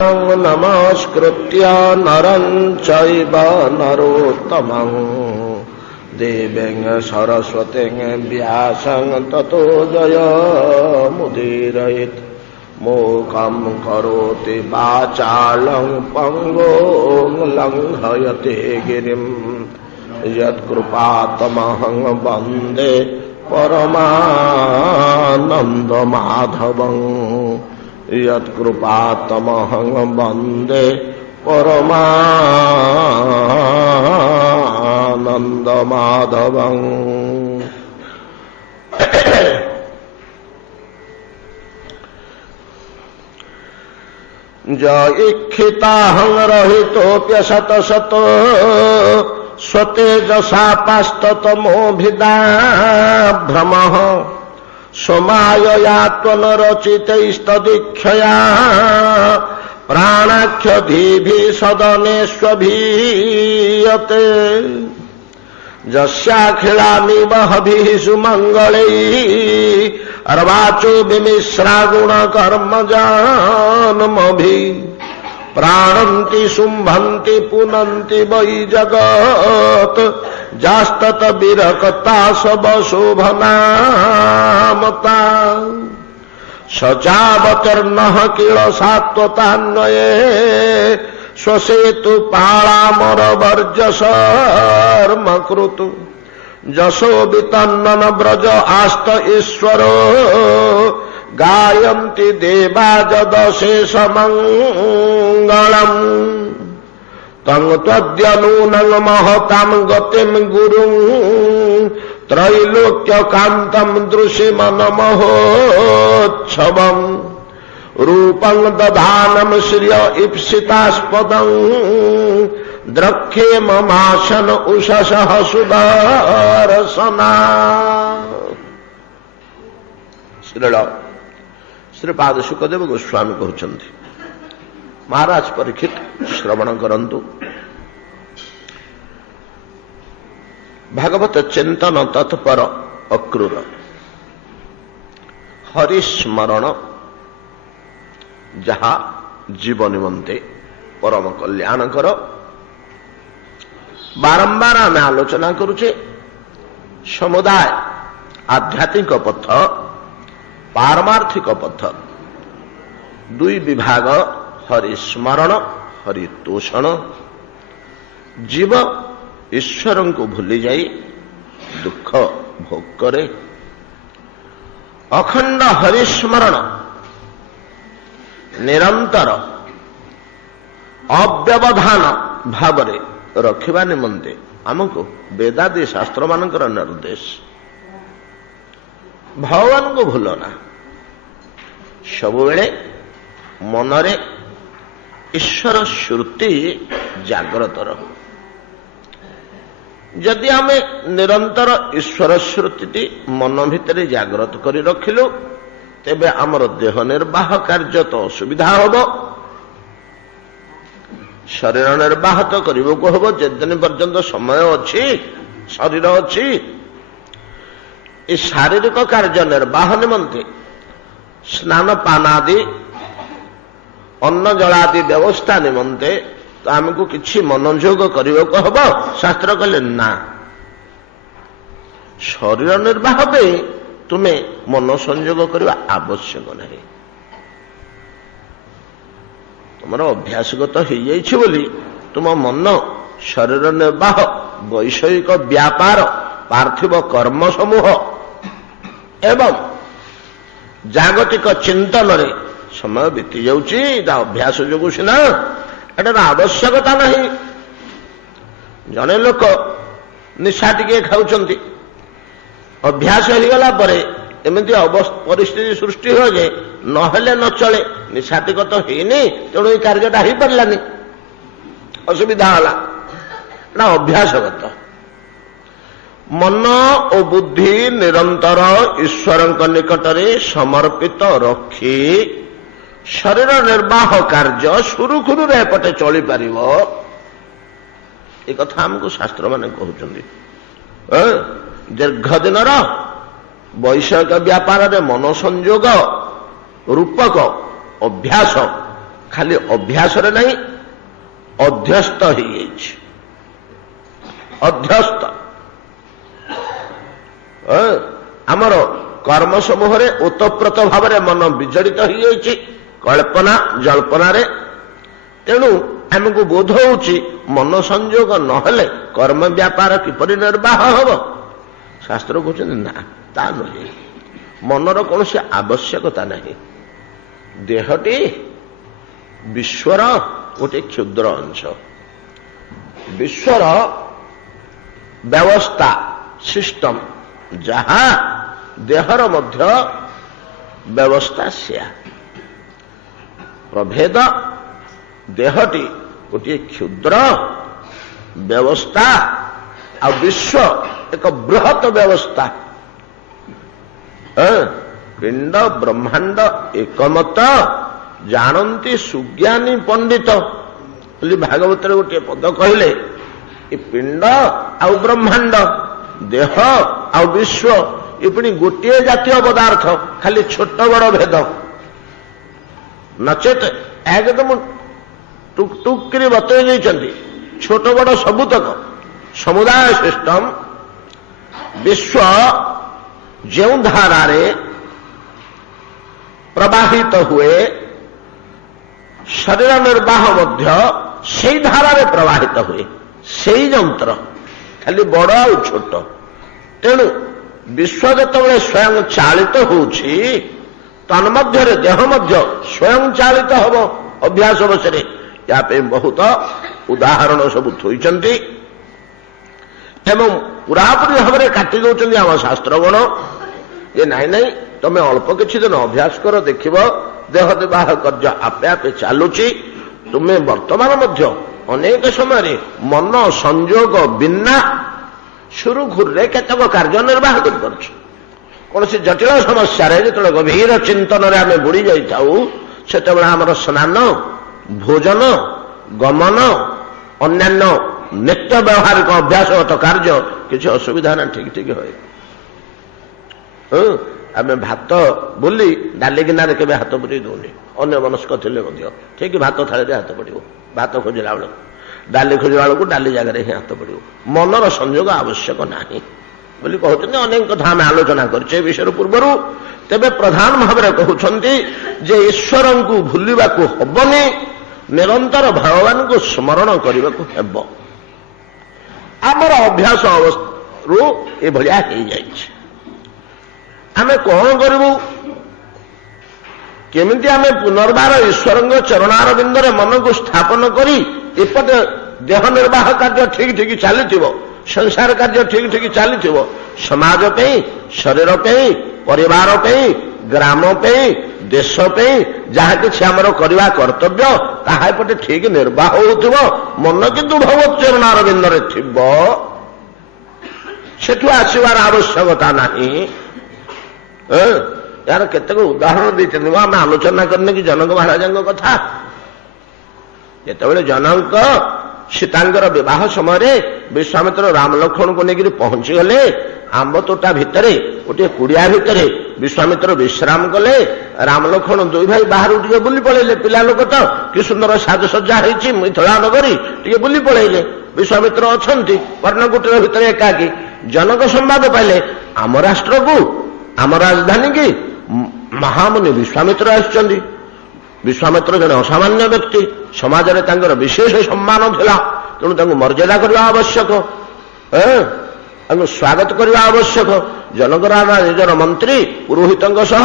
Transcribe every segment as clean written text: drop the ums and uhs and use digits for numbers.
नमस्कृत्य नरं चैव नरोत्तमं देवीं सरस्वतीं व्यासं ततो जयमुदीरयेत्। मूकं करोति वाचालं पंगुं लङ्घयते गिरिं यत्कृपातमहं वन्दे परमानन्दमाधवम्। यत्कृपातमहं वन्दे परमानन्दमाधवम्। जयिक्षिताहं रहितोऽप्यशतशतो स्वतेजसा पास्ततमोभिदाभ्रमः सोमाययात्वनरचितैस्तदीक्षया प्राणाख्यधीभिः सदनेष्वभीयते। यस्याखिलामिव हभिः सुमङ्गलैः अर्वाचो विमिश्रा गुणकर्मजान्मभिः प्राणन्ति शुम्भन्ति पुनन्ति वै जगत् जास्तत विरकता शोभनामता। सचावतीर्णः किल सात्वतान्वये स्वसेतु पालामरवर्जसर्मकृतु जशो वितन्नन व्रज आस्त ईश्वरो गायन्ति देवा जदशेषमङ्गलम्। तं त्वद्यनूनं महतां गतिं गुरुं त्रैलोक्यकान्तं दृशिमनमहोत्सवम्। रूपं दधानं श्रिय ईप्सितास्पदं द्रक्ष्ये ममाशन उषसः सुदर्शना। श्रील श्रीपाद शुकदेव गोस्वामी कहते महाराज परीक्षित श्रवण करंतु। भागवत चिंतन तत्पर अक्रूर हरिस्मरण जहा जीव निमंते परम कल्याण कर बारंबार आम आलोचना करुचे। समुदाय आध्यात्मिक पथ पारमार्थिक पथ दुई विभाग हरिस्मरण हरितोषण। जीव ईश्वर को भूली जाई दुख भोग करे। अखंड हरिस्मरण निरंतर अव्यवधान भावरे रखिबा निमंते आमको वेदादि शास्त्र मानकर निर्देश। भगवान को भूलना सबुबेले मनरे ईश्वर श्रुति जाग्रत रहो। जदि आमे निरंतर ईश्वर श्रुति मन भितर जाग्रत करी रखिलु तेबे आमर देह निर्वाह कार्य तो असुविधा होबो। शरीर निर्वाह तो करिबो को होबो जेदिन पर्यंत समय अछि शरीर अछि। ए शारीरिक कार्य निर्वाह निमंते स्नान पानादि अन्न जलादि व्यवस्था निमंते तो आमको किछि मनोयोग करिबो को होबो। शास्त्र कहले ना शरीर निर्वाह पे तुम्हें मन संयोग करवा आवश्यक नहीं। तुम अभ्यासगत हो तुम मन शरीर निर्वाह वैषयिक व्यापार पार्थिव कर्म समूह एवं जागतिक चिंतन रे समय बीती जाउची। अभ्यास जो सीना एटार आवश्यकता नहीं। जने लोक निशा टिके खाउछंती अभ्यास होगला एमती परिस्थिति सृष्टि हो जाए नहेले न चले। निशाटिक तो हैनी तेणु ये कार्यटा हो पारानी असुविधा है अभ्यासगत। मन और बुद्धि निरंतर ईश्वर निकटरे समर्पित रखी शरीर निर्वाह कार्य सुरुखुरु एपटे चली पार एक कथा हमको शास्त्र माने कहउछंदी। दीर्घ दिन वैषयिक व्यापार मन संयोग रूपक अभ्यास ଖାଲି ଅଭ୍ୟାସରେ ନାହିଁ, ଅଧ୍ୟସ୍ତ ହେଇଯାଇଛି। ଅଧ୍ୟସ୍ତ ଆମର କର୍ମ ସମୂହରେ ଓତପ୍ରୋତ ଭାବରେ ମନ ବିଜଡ଼ିତ ହେଇଯାଇଛି କଳ୍ପନା ଜଳ୍ପନାରେ। ତେଣୁ ଆମକୁ ବୋଧ ହେଉଛି ମନ ସଂଯୋଗ ନହେଲେ କର୍ମ ବ୍ୟାପାର କିପରି ନିର୍ବାହ ହେବ। ଶାସ୍ତ୍ର କହୁଛନ୍ତି ନା, ତା ନୁହେଁ। ମନର କୌଣସି ଆବଶ୍ୟକତା ନାହିଁ। ଦେହଟି ବିଶ୍ୱର ଗୋଟିଏ କ୍ଷୁଦ୍ର ଅଂଶ। ବିଶ୍ୱର ବ୍ୟବସ୍ଥା ସିଷ୍ଟମ ଯାହା, ଦେହର ମଧ୍ୟ ବ୍ୟବସ୍ଥା ସେୟା। ପ୍ରଭେଦ ଦେହଟି ଗୋଟିଏ କ୍ଷୁଦ୍ର ବ୍ୟବସ୍ଥା, ଆଉ ବିଶ୍ୱ ଏକ ବୃହତ ବ୍ୟବସ୍ଥା। ପିଣ୍ଡ ବ୍ରହ୍ମାଣ୍ଡ ଏକମତ ଜାଣନ୍ତି ସୁଜ୍ଞାନୀ ପଣ୍ଡିତ ବୋଲି ଭାଗବତରେ ଗୋଟିଏ ପଦ କହିଲେ। ଏ ପିଣ୍ଡ ଆଉ ବ୍ରହ୍ମାଣ୍ଡ, ଦେହ ଆଉ ବିଶ୍ୱ ଏ ପୁଣି ଗୋଟିଏ ଜାତୀୟ ପଦାର୍ଥ, ଖାଲି ଛୋଟ ବଡ଼ ଭେଦ। ନଚେତ ଏକଦମ ଟୁକ୍ ଟୁକ୍ କରି ବତେଇ ଦେଇଛନ୍ତି ଛୋଟ ବଡ଼ ସବୁତକ ସମୁଦାୟ ସିଷ୍ଟମ। ବିଶ୍ୱ ଯେଉଁ ଧାରାରେ ପ୍ରବାହିତ ହୁଏ, ଶରୀର ନିର୍ବାହ ମଧ୍ୟ ସେଇ ଧାରାରେ ପ୍ରବାହିତ ହୁଏ। ସେଇ ଯନ୍ତ୍ର, ଖାଲି ବଡ଼ ଆଉ ଛୋଟ। ତେଣୁ ବିଶ୍ୱ ଯେତେବେଳେ ସ୍ୱୟଂ ଚାଳିତ ହେଉଛି, ତନ୍ମଧ୍ୟରେ ଦେହ ମଧ୍ୟ ସ୍ୱୟଂ ଚାଳିତ ହେବ ଅଭ୍ୟାସ ବଶରେ। ୟା ପାଇଁ ବହୁତ ଉଦାହରଣ ସବୁ ଥୋଇଛନ୍ତି ଏବଂ ପୁରାପୁରି ଭାବରେ କାଟି ଦେଉଛନ୍ତି ଆମ ଶାସ୍ତ୍ରଗଣ ଯେ ନାଇଁ ନାଇଁ, ତମେ ଅଳ୍ପ କିଛି ଦିନ ଅଭ୍ୟାସ କର, ଦେଖିବ ଦେହ ନିର୍ବାହ କାର୍ଯ୍ୟ ଆପେ ଆପେ ଚାଲୁଛି। ତୁମେ ବର୍ତ୍ତମାନ ମଧ୍ୟ ଅନେକ ସମୟରେ ମନ ସଂଯୋଗ ବିନା ସୁରୁଖୁରୁରେ କେତେକ କାର୍ଯ୍ୟ ନିର୍ବାହ କରିପାରୁଛୁ। କୌଣସି ଜଟିଳ ସମସ୍ୟାରେ ଯେତେବେଳେ ଗଭୀର ଚିନ୍ତନରେ ଆମେ ବୁଡ଼ି ଯାଇଥାଉ, ସେତେବେଳେ ଆମର ସ୍ନାନ, ଭୋଜନ, ଗମନ, ଅନ୍ୟାନ୍ୟ ନିତ୍ୟ ବ୍ୟବହାରିକ ଅଭ୍ୟାସଗତ କାର୍ଯ୍ୟ କିଛି ଅସୁବିଧା ନା ଠିକ୍ ଠିକ୍ ହୁଏ। ଆମେ ଭାତ ବୋଲି ଡାଲି ଗିନାରେ କେବେ ହାତ ପୁରେଇ ଦେଉନି। ଅନ୍ୟ ମନସ୍କ ଥିଲେ ମଧ୍ୟ ଠିକ୍ ଭାତ ଥାଳିରେ ହାତ ପଡ଼ିବ। ଭାତ ଖୋଜିଲା ବେଳକୁ, ଡାଲି ଖୋଜିଲା ବେଳକୁ ଡାଲି ଜାଗାରେ ହିଁ ହାତ ପଡ଼ିବ। ମନର ସଂଯୋଗ ଆବଶ୍ୟକ ନାହିଁ ବୋଲି କହୁଛନ୍ତି। ଅନେକ କଥା ଆମେ ଆଲୋଚନା କରିଛେ ଏ ବିଷୟରେ ପୂର୍ବରୁ। ତେବେ ପ୍ରଧାନ ଭାବରେ କହୁଛନ୍ତି ଯେ ଈଶ୍ୱରଙ୍କୁ ଭୁଲିବାକୁ ହେବନି, ନିରନ୍ତର ଭଗବାନଙ୍କୁ ସ୍ମରଣ କରିବାକୁ ହେବ। ଆମର ଅଭ୍ୟାସ ଅବସ୍ଥାରୁ ଏଭଳିଆ ହେଇଯାଇଛି। ଆମେ କ'ଣ କରିବୁ? କେମିତି ଆମେ ପୁନର୍ବାର ଈଶ୍ୱରଙ୍କ ଚରଣାରବିନ୍ଦରେ ମନକୁ ସ୍ଥାପନ କରି ଏପଟେ ଦେହ ନିର୍ବାହ କାର୍ଯ୍ୟ ଠିକ୍ ଠିକ୍ ଚାଲିଥିବ, ସଂସାର କାର୍ଯ୍ୟ ଠିକ୍ ଠିକ୍ ଚାଲିଥିବ, ସମାଜ ପାଇଁ, ଶରୀର ପାଇଁ, ପରିବାର ପାଇଁ, ଗ୍ରାମ ପାଇଁ, ଦେଶ ପାଇଁ ଯାହା କିଛି ଆମର କରିବା କର୍ତ୍ତବ୍ୟ, ତାହା ଏପଟେ ଠିକ୍ ନିର୍ବାହ ହେଉଥିବ, ମନ କିନ୍ତୁ ଭଗବତ ଚରଣାରବିନ୍ଦରେ ଥିବ, ସେଠୁ ଆସିବାର ଆବଶ୍ୟକତା ନାହିଁ। ଏହାର କେତେକ ଉଦାହରଣ ଦେଇଛନ୍ତି। ଆମେ ଆଲୋଚନା କରିନେ କି ଜନକ ମହାରାଜଙ୍କ କଥା। ଯେତେବେଳେ ଜନକ ସୀତାଙ୍କର ବିବାହ ସମୟରେ ବିଶ୍ୱାମିତ୍ର ରାମ ଲକ୍ଷ୍ମଣଙ୍କୁ ନେଇକରି ପହଞ୍ଚିଗଲେ, ଆମ୍ବ ତୋଟା ଭିତରେ ଗୋଟିଏ କୁଡ଼ିଆ ଭିତରେ ବିଶ୍ୱାମିତ୍ର ବିଶ୍ରାମ କଲେ। ରାମ ଲକ୍ଷ୍ମଣ ଦୁଇ ଭାଇ ବାହାରୁ ଟିକେ ବୁଲି ପଳେଇଲେ। ପିଲା ଲୋକ ତ, କି ସୁନ୍ଦର ସାଜସଜ୍ଜା ହେଇଛି ମିଥିଳା ନଗରୀ, ଟିକେ ବୁଲି ପଳେଇଲେ। ବିଶ୍ୱାମିତ୍ର ଅଛନ୍ତି ପର୍ଣ୍ଣକୁଟୀର ଭିତରେ ଏକାକୀ। ଜନକ ସମ୍ବାଦ ପାଇଲେ ଆମ ରାଷ୍ଟ୍ରକୁ, ଆମ ରାଜଧାନୀ କି ମହାମୁନି ବିଶ୍ୱାମିତ୍ର ଆସିଛନ୍ତି। ବିଶ୍ୱାମିତ୍ର ଜଣେ ଅସାମାନ୍ୟ ବ୍ୟକ୍ତି, ସମାଜରେ ତାଙ୍କର ବିଶେଷ ସମ୍ମାନ ଥିଲା। ତେଣୁ ତାଙ୍କୁ ମର୍ଯ୍ୟାଦା କରିବା ଆବଶ୍ୟକ, ତାଙ୍କୁ ସ୍ୱାଗତ କରିବା ଆବଶ୍ୟକ। ଜନକ ରାଜା ନିଜର ମନ୍ତ୍ରୀ ପୁରୋହିତଙ୍କ ସହ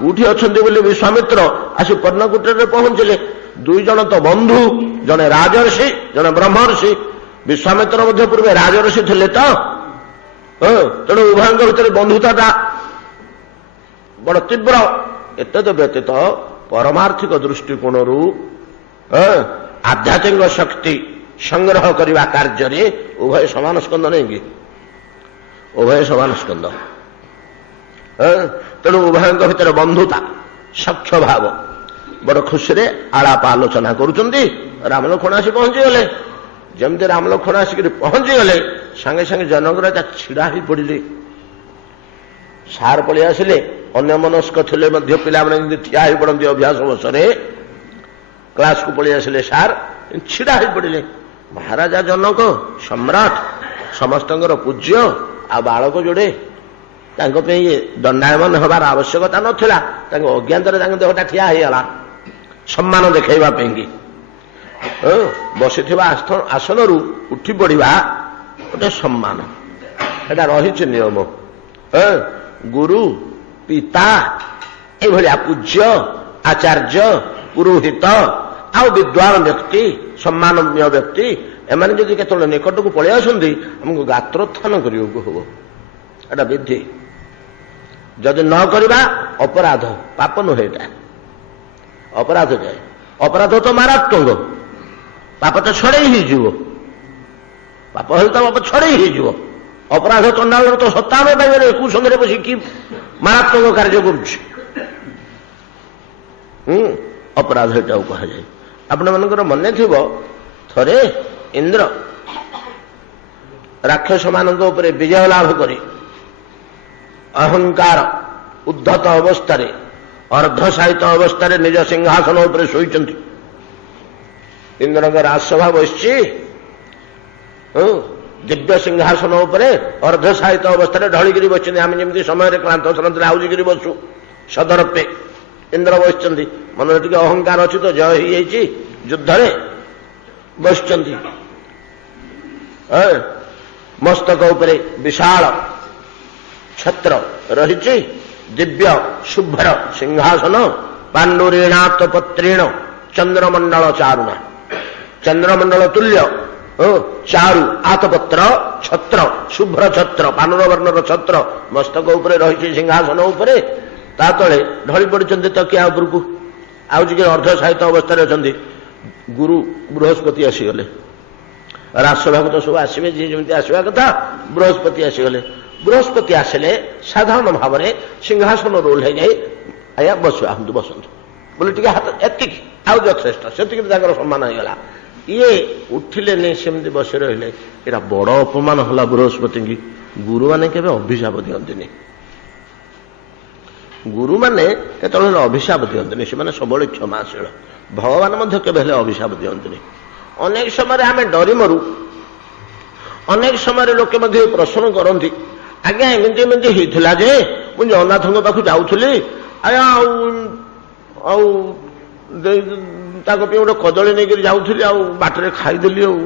କୋଉଠି ଅଛନ୍ତି ବୋଲି ବିଶ୍ୱାମିତ୍ର ଆସି ପର୍ଣ୍ଣକୁଟୀରରେ ପହଞ୍ଚିଲେ। ଦୁଇ ଜଣ ତ ବନ୍ଧୁ, ଜଣେ ରାଜର୍ଷି, ଜଣେ ବ୍ରହ୍ମର୍ଷି। ବିଶ୍ୱାମିତ୍ର ମଧ୍ୟ ପୂର୍ବେ ରାଜର୍ଷି ଥିଲେ ତ, ତେଣୁ ଉଭୟଙ୍କ ଭିତରେ ବନ୍ଧୁତାଟା ବଡ଼ ତୀବ୍ର। ଏତଦ୍ ବ୍ୟତୀତ ପରମାର୍ଥିକ ଦୃଷ୍ଟିକୋଣରୁ ଆଧ୍ୟାତ୍ମିକ ଶକ୍ତି ସଂଗ୍ରହ କରିବା କାର୍ଯ୍ୟରେ ଉଭୟ ସମାନ ସ୍କନ୍ଦ ନାହିଁ କି? ଉଭୟ ସମାନ ସ୍କନ୍ଦ। ତେଣୁ ଉଭୟଙ୍କ ଭିତରେ ବନ୍ଧୁତା, ସଖ୍ୟ ଭାବ। ବଡ଼ ଖୁସିରେ ଆଳାପ ଆଲୋଚନା କରୁଛନ୍ତି। ରାମ ଲକ୍ଷ୍ମଣ ଆସି ପହଞ୍ଚିଗଲେ। ଯେମିତି ରାମ ଲକ୍ଷ୍ମଣ ଆସିକରି ପହଞ୍ଚିଗଲେ, ସାଙ୍ଗେ ସାଙ୍ଗେ ଜନକ ରାଜା ଛିଡ଼ା ହୋଇ ପଡ଼ିଲେ। ସାର୍ ପଳେଇ ଆସିଲେ। ଅନ୍ୟ ମନସ୍କ ଥିଲେ ମଧ୍ୟ ପିଲାମାନେ ଯେମିତି ଠିଆ ହୋଇ ପଡ଼ନ୍ତି ଅଭ୍ୟାସ ବଶରେ, କ୍ଲାସକୁ ପଳେଇ ଆସିଲେ ସାର୍ ଛିଡ଼ା ହେଇ ପଡ଼ିଲେ। ମହାରାଜା ଜନକ ସମ୍ରାଟ ସମସ୍ତଙ୍କର ପୂଜ୍ୟ ଆଉ ବାଳକ ଯୋଡ଼େ ତାଙ୍କ ପାଇଁ ଦଣ୍ଡାୟମାନ ହେବାର ଆବଶ୍ୟକତା ନଥିଲା। ତାଙ୍କ ଅଜ୍ଞାତରେ ତାଙ୍କ ଦେହଟା ଠିଆ ହେଇଗଲା ସମ୍ମାନ ଦେଖାଇବା ପାଇଁକି। ବସିଥିବା ଆସନରୁ ଉଠି ପଡ଼ିବା ଗୋଟେ ସମ୍ମାନ, ଏଟା ରହିଛି ନିୟମ। ଗୁରୁ ପିତା ଏଇଭଳିଆ ପୂଜ୍ୟ ଆଚାର୍ଯ୍ୟ ପୁରୋହିତ ଆଉ ବିଦ୍ୱାନ ବ୍ୟକ୍ତି ସମ୍ମାନନୀୟ ବ୍ୟକ୍ତି ଏମାନେ ଯଦି କେତେବେଳେ ନିକଟକୁ ପଳେଇ ଆସନ୍ତି ଆମକୁ ଗାତ୍ରୋତ୍ଥାନ କରିବାକୁ ହବ। ଏଟା ବିଧି। ଯଦି ନ କରିବା ଅପରାଧ, ପାପ ନୁହେଁ, ଏଟା ଅପରାଧ ଯାଏ। ଅପରାଧ ତ ମାରାତ୍ମକ, ପାପ ତ ଛଡ଼େଇ ହେଇଯିବ। ପାପ ହେଲେ ତ ପାପ ଛଡ଼େଇ ହେଇଯିବ। ଅପରାଧ ଚଣ୍ଡାଳର ତ ସତ୍ତା ଆମେ ପାଇବାରେ କୁସଙ୍ଗରେ ବସି କି ମାରାତ୍ମକ କାର୍ଯ୍ୟ କରୁଛି। ଅପରାଧ ଏଟାକୁ କୁହାଯାଏ। ଆପଣମାନଙ୍କର ମନେ ଥିବ ଥରେ ଇନ୍ଦ୍ର ରାକ୍ଷସମାନଙ୍କ ଉପରେ ବିଜୟ ଲାଭ କରି ଅହଙ୍କାର ଉଦ୍ଧତ ଅବସ୍ଥାରେ ଅର୍ଦ୍ଧଶାୟିତ ଅବସ୍ଥାରେ ନିଜ ସିଂହାସନ ଉପରେ ଶୋଇଛନ୍ତି। ଇନ୍ଦ୍ରଙ୍କ ରାଜସଭା ବସିଛି, ଦିବ୍ୟ ସିଂହାସନ ଉପରେ ଅର୍ଦ୍ଧଶାୟିତ ଅବସ୍ଥାରେ ଢଳିକିରି ବସିଛନ୍ତି। ଆମେ ଯେମିତି ସମୟରେ କ୍ଳାନ୍ତ ଶ୍ରାନ୍ତରେ ଆଉଜିକିରି ବସୁ ସଦରପେ, ଇନ୍ଦ୍ର ବସିଛନ୍ତି। ମନରେ ଟିକେ ଅହଙ୍କାର ଅଛି ତ, ଜୟ ହେଇଯାଇଛି ଯୁଦ୍ଧରେ, ବସିଛନ୍ତି। ମସ୍ତକ ଉପରେ ବିଶାଳ ଛତ୍ର ରହିଛି, ଦିବ୍ୟ ଶୁଭ୍ର ସିଂହାସନ, ପାଣ୍ଡୁରୀଣାତ ପତ୍ରୀଣ ଚନ୍ଦ୍ରମଣ୍ଡଳ ଚାରୁଣା, ଚନ୍ଦ୍ରମଣ୍ଡଳ ତୁଲ୍ୟ ଚାରୁ ଆତପତ୍ର ଛତ୍ର, ଶୁଭ୍ର ଛତ୍ର, ପାନର ବର୍ଣ୍ଣର ଛତ୍ର ମସ୍ତକ ଉପରେ ରହିଛି ସିଂହାସନ ଉପରେ। ତା ତଳେ ଢଳି ପଡ଼ିଛନ୍ତି ତକିଆ ଉପରକୁ, ଆଉ ଟିକେ ଅର୍ଦ୍ଧଶାୟିତ ଅବସ୍ଥାରେ ଅଛନ୍ତି। ଗୁରୁ ବୃହସ୍ପତି ଆସିଗଲେ। ରାଜସଭାକୁ ତ ସବୁ ଆସିବେ, ଯିଏ ଯେମିତି ଆସିବା କଥା। ବୃହସ୍ପତି ଆସିଗଲେ। ବୃହସ୍ପତି ଆସିଲେ ସାଧାରଣ ଭାବରେ ସିଂହାସନ ରୋଲ ହେଇଯାଇ, ଆଜ୍ଞା ବସନ୍ତୁ ବସନ୍ତୁ ବୋଲି ଟିକେ ହାତ, ଏତିକି ଆଉ ଯଥେଷ୍ଟ, ସେତିକି ତାଙ୍କର ସମ୍ମାନ ହେଇଗଲା। ଇଏ ଉଠିଲେନି, ସେମିତି ବସି ରହିଲେ। ଏଇଟା ବଡ଼ ଅପମାନ ହେଲା ବୃହସ୍ପତିଙ୍କୁ। ଗୁରୁମାନେ କେବେ ଅଭିଶାପ ଦିଅନ୍ତିନି। ଗୁରୁମାନେ କେତେବେଳେ ଅଭିଶାପ ଦିଅନ୍ତିନି, ସେମାନେ ସବୁବେଳେ କ୍ଷମାଶୀଳ। ଭଗବାନ ମଧ୍ୟ କେବେ ହେଲେ ଅଭିଶାପ ଦିଅନ୍ତିନି। ଅନେକ ସମୟରେ ଆମେ ଡରି ମରୁ। ଅନେକ ସମୟରେ ଲୋକେ ମଧ୍ୟ ପ୍ରଶ୍ନ କରନ୍ତି, ଆଜ୍ଞା ଏମିତି ଏମିତି ହେଇଥିଲା ଯେ ମୁଁ ଜଗନ୍ନାଥଙ୍କ ପାଖକୁ ଯାଉଥିଲି, ଆଜ୍ଞା ଆଉ ତାଙ୍କ ପାଇଁ ଗୋଟେ କଦଳୀ ନେଇକରି ଯାଉଥିଲି, ଆଉ ବାଟରେ ଖାଇଦେଲି, ଆଉ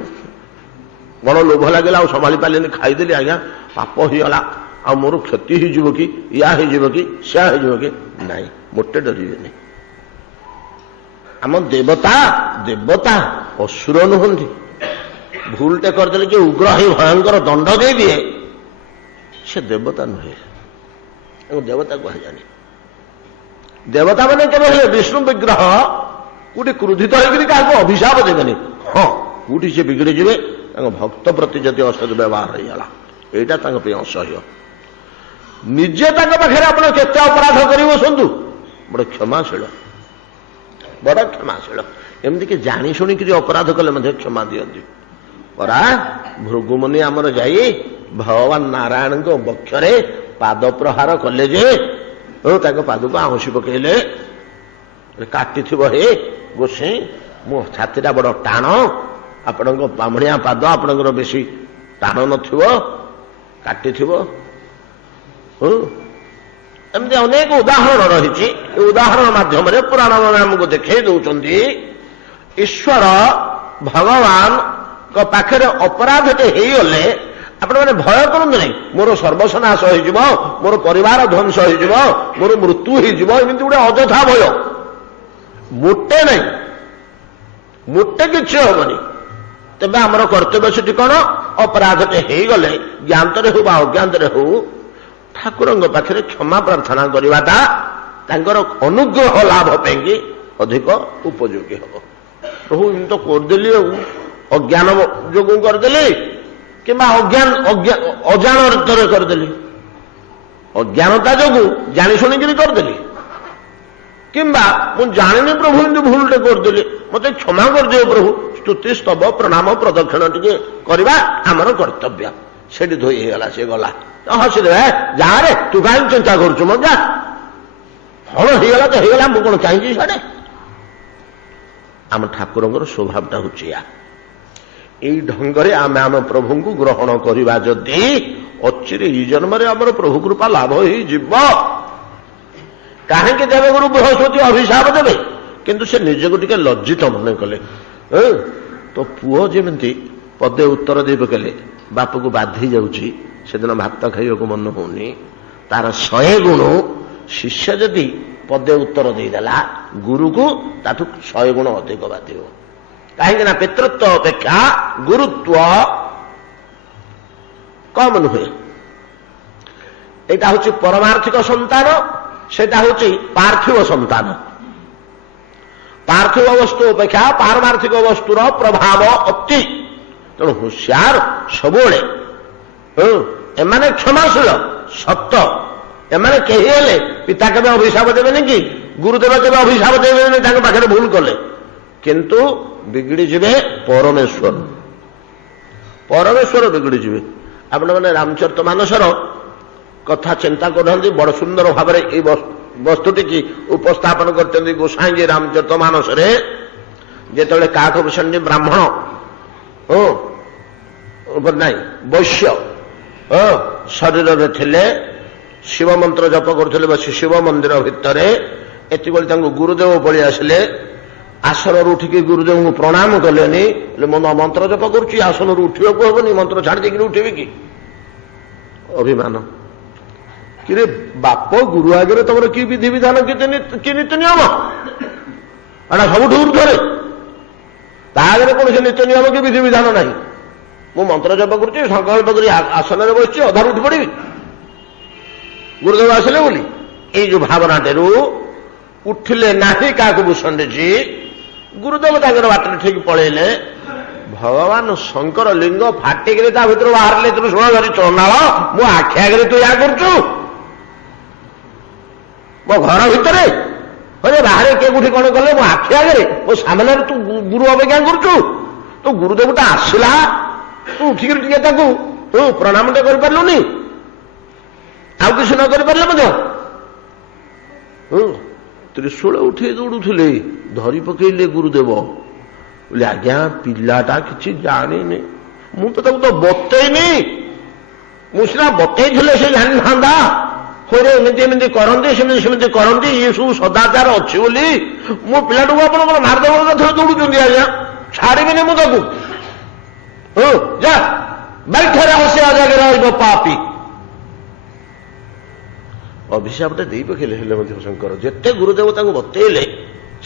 ବଡ଼ ଲୋଭ ଲାଗିଲା, ଆଉ ସମ୍ଭାଳି ପାରିଲିନି, ଖାଇଦେଲି, ଆଜ୍ଞା ପାପ ହେଇଗଲା, ଆଉ ମୋର କ୍ଷତି ହେଇଯିବ କି, ୟା ହେଇଯିବ କି, ସେୟା ହେଇଯିବ କି? ନାଇଁ, ମୋଟେ ଡରିବେନି। ଆମ ଦେବତା ଦେବତା ଅସୁର ନୁହନ୍ତି। ଭୁଲଟେ କରିଦେଲେ ଯେ ଉଗ୍ର ହେଇ ଭୟଙ୍କର ଦଣ୍ଡ ଦେଇଦିଏ, ସେ ଦେବତା ନୁହେଁ। ଦେବତା କୁହାଯାଏନି। ଦେବତା ମାନେ କେବେ ହେଲେ ବିଷ୍ଣୁ ବିଗ୍ରହ କୋଉଠି କ୍ରୋଧିତ ହେଇକରି କାହାକୁ ଅଭିଶାପ ଦେବେନି। ହଁ, କୋଉଠି ସେ ବିଗିଡ଼ି ଯିବେ, ତାଙ୍କ ଭକ୍ତ ପ୍ରତି ଯଦି ଅସଦ ବ୍ୟବହାର ହେଇଗଲା, ଏଇଟା ତାଙ୍କ ପାଇଁ ଅସହ୍ୟ। ନିଜେ ତାଙ୍କ ପାଖରେ ଆପଣ କେତେ ଅପରାଧ କରି ବସନ୍ତୁ, ବଡ଼ କ୍ଷମାଶୀଳ, ବଡ଼ କ୍ଷମାଶୀଳ। ଏମିତିକି ଜାଣି ଶୁଣିକିରି ଅପରାଧ କଲେ ମଧ୍ୟ କ୍ଷମା ଦିଅନ୍ତି। ପରା ଭୃଗୁମୁନି ଆମର ଯାଇ ଭଗବାନ ନାରାୟଣଙ୍କ ବକ୍ଷରେ ପାଦ ପ୍ରହାର କଲେ ଯେ, ତାଙ୍କ ପାଦକୁ ଆଉଁସି ପକେଇଲେ। କାଟିଥିବ ହେ ଗୋସାଇଁ, ମୋ ଛାତିଟା ବଡ଼ ଟାଣ, ଆପଣଙ୍କ ପାମଣିଆ ପାଦ ଆପଣଙ୍କର ବେଶୀ ଟାଣ ନଥିବ, କାଟିଥିବ। ଏମିତି ଅନେକ ଉଦାହରଣ ରହିଛି। ଏ ଉଦାହରଣ ମାଧ୍ୟମରେ ପୁରାଣମାନେ ଆମକୁ ଦେଖେଇ ଦଉଛନ୍ତି ଈଶ୍ୱର ଭଗବାନଙ୍କ ପାଖରେ ଅପରାଧଟେ ହେଇଗଲେ ଆପଣମାନେ ଭୟ କରନ୍ତୁ ନାହିଁ, ମୋର ସର୍ବସନାଶ ହେଇଯିବ, ମୋର ପରିବାର ଧ୍ୱଂସ ହେଇଯିବ, ମୋର ମୃତ୍ୟୁ ହେଇଯିବ, ଏମିତି ଗୋଟେ ଅଯଥା ଭୟ ମୋଟେ ନାହିଁ, ମୋଟେ କିଛି ହବନି। ତେବେ ଆମର କର୍ତ୍ତବ୍ୟ ସେଠି କ'ଣ? ଅପରାଧଟେ ହେଇଗଲେ ଜ୍ଞାତରେ ହଉ ବା ଅଜ୍ଞାତରେ ହଉ ଠାକୁରଙ୍କ ପାଖରେ କ୍ଷମା ପ୍ରାର୍ଥନା କରିବାଟା ତାଙ୍କର ଅନୁଗ୍ରହ ଲାଭ ପାଇଁକି ଅଧିକ ଉପଯୋଗୀ ହବ। ପ୍ରଭୁ ଏମିତି ତ କରିଦେଲି, ଆଉ ଅଜ୍ଞାନ ଯୋଗୁଁ କରିଦେଲି, କିମ୍ବା ଅଜାଣତରେ କରିଦେଲି, ଅଜ୍ଞାନତା ଯୋଗୁଁ ଜାଣି ଶୁଣିକିରି କରିଦେଲି, କିମ୍ବା ମୁଁ ଜାଣିନି ପ୍ରଭୁ ଏମିତି ଭୁଲଟେ କରିଦେଲି, ମତେ କ୍ଷମା କରିଦିଅ ପ୍ରଭୁ। ସ୍ତୁତି ସ୍ତବ ପ୍ରଣାମ ପ୍ରଦକ୍ଷିଣ ଟିକେ କରିବା ଆମର କର୍ତ୍ତବ୍ୟ। ସେଠି ଧୋଇ ହେଇଗଲା, ସେ ଗଲା। ହସିଦେବେ, ଯାରେ ତୁ କାହିଁକି ଚିନ୍ତା କରୁଛୁ, ମୋ ଯା, ଫଳ ହେଇଗଲା ତ ହେଇଗଲା, ମୁଁ କ'ଣ ଚାହିଁଛି ସାଡେ। आम ठाकुर स्वभावटा हूँ या यही ढंगरे आम आम प्रभु को ग्रहण करवा जदि अचिरे ई जन्म आमर प्रभु कृपा लाभ हो कहीं देवे गुरु बृहस्पति अभिशाप देवे किंतु से निजक टिके लज्जित मन कले तो पुओ जमी पदे उत्तर दे पकेले बाप को बाधि जाऊँगी सेदिन भात खाइबा मन होनी तार 100 गुण शिष्य जदि पदे उत्तर देदेला गुरु को ताठू 100 गुण अधिक बाधिव कहीं पितृत्व अपेक्षा गुरुत्व कम नुहे यहाँ हूँ परमार्थिक संतान सेटा हूँ पार्थिव संतान पार्थिव वस्तु अपेक्षा पारमार्थिक वस्तुर प्रभाव अति तेणु होशियार सबुले एमाने क्षमाशील सत्य एमाने कही हेले पिता केबे अभिशाप देवेनि कि गुरुदेव केबे अभिशाप देवेनि तांके पाखरे भूल कले किंतु बिगड़ी जिवे परमेश्वर परमेश्वर बिगड़ी जिवे आपण माने रामचरितमानसर कथा चिंता करते बड़ सुंदर भाव में ये वस्तुटी की उपस्थापन करते गोसाई जी रामचरितमानस जिते काकभूषणी ब्राह्मण नाई वैश्य शरीर में थिले शिव मंत्र जप करते बस शिव मंदिर भितर एति गुरुदेव पलि आसिले आसन उठिकी गुरुदेव को प्रणाम कलेनि मो मंत्र जप करुच्ची आसन उठा हेनी मंत्र छाड़ देकर उठेबी कि अभिमान कि बाप गुरु आगे तुम कि विधि विधान कि नीति नियम एटा सब ऊर्धे तागे कौन से नीति नियम कि विधि विधान ना मु मंत्र जप करुच्ची संकल्प कर आसन में बस अधार उठी पड़ी गुरुदेव आसिले बोली ये जो भावनाटे उठिले ना काकभूषण जी गुरुदेव तांकर बाटर ठीक पलैले भगवान शंकर लिंग फाटिक भर बाहर शुण धरी चंडाल मो आखि आगे तू या करुचु मो घर भितर अरे बाहर किए कौटी कौन कले मो आखि आगे मो सामने तू गुरु अपेक्षा करुचु तो गुरुदेवटा आसला तू उठिक तू प्रणाम कर पार्लुनि आउ किसी न कर त्रिशूल उठे दौड़ुले धरी पकईले गुरुदेव बोले आज्ञा पिलाटा किसी जानी मु तो बतईनी मुझा बतई से जानी था होरे एमती करती सेमती करती ये सब सदाचार अच्छी बोली मो पिलाटू आप मारदेव थे दौड़ुंट आज्ञा छाड़बी मुझे जा बैठे रहस्य अजागे रही पापी अभिशापटा दे पकेले शंकर जिते गुरुदेव बतईले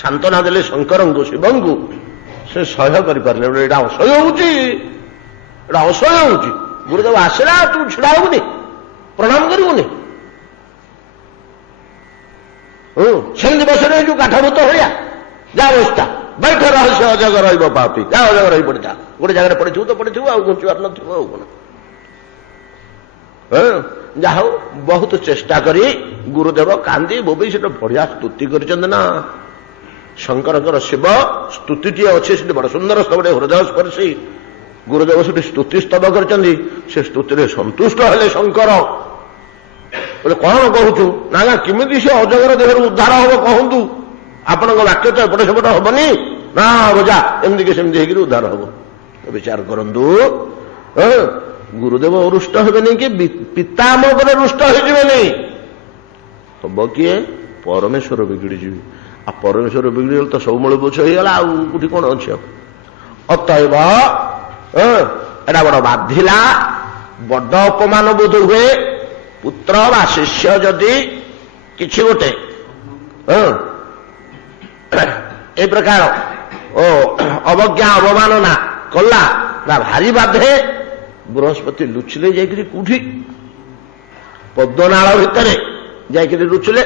सांत्वना देले शंकर को शिव को से सह्य कर असह्य असह्य हो गुरुदेव आसला तू छिड़ा होनी प्रणाम करूनी सेमती बस जो काठभूत भाया जा बसता बैठ रहस्य अजग रही जा अजग रही पड़ा गोटे जगह पड़ी तो पड़ी घुंचबार न जाओ बहुत चेष्टा करी गुरुदेव कांदी बोबी से बढ़िया स्तुति कर शंकर शिव स्तुति अच्छे से बड़ सुंदर स्तव हृदय स्पर्शी गुरुदेव से स्तुति स्तव कर स्तुति संतुष्ट हेले शंकर बोले कौन कहूँ ना किमी से अजगर देह उद्धार हम कहतु आपण वाक्य तो एपटे सेपटे हेनी ना बोझा एमती सेमती उद्धार हम विचार करूँ गुरुदेव रुष्ट हेनी कि पिता आम पर रुष्ट हो हम किए परमेश्वर बिगड़ी जी आ परमेश्वर बिगड़ी तो सब मूल बोझ होगा आउटी कौन अच्छे अतएव एटा बड़ बाधिला बड़ अपमान बोध हुए पुत्र बा शिष्य जदि किछि गोटे ए प्रकार अवज्ञा अवमानना कला भारी बाधे बृहस्पति लुचिले जाकि कौटी पद्मनाल भितर जाकि लुचिले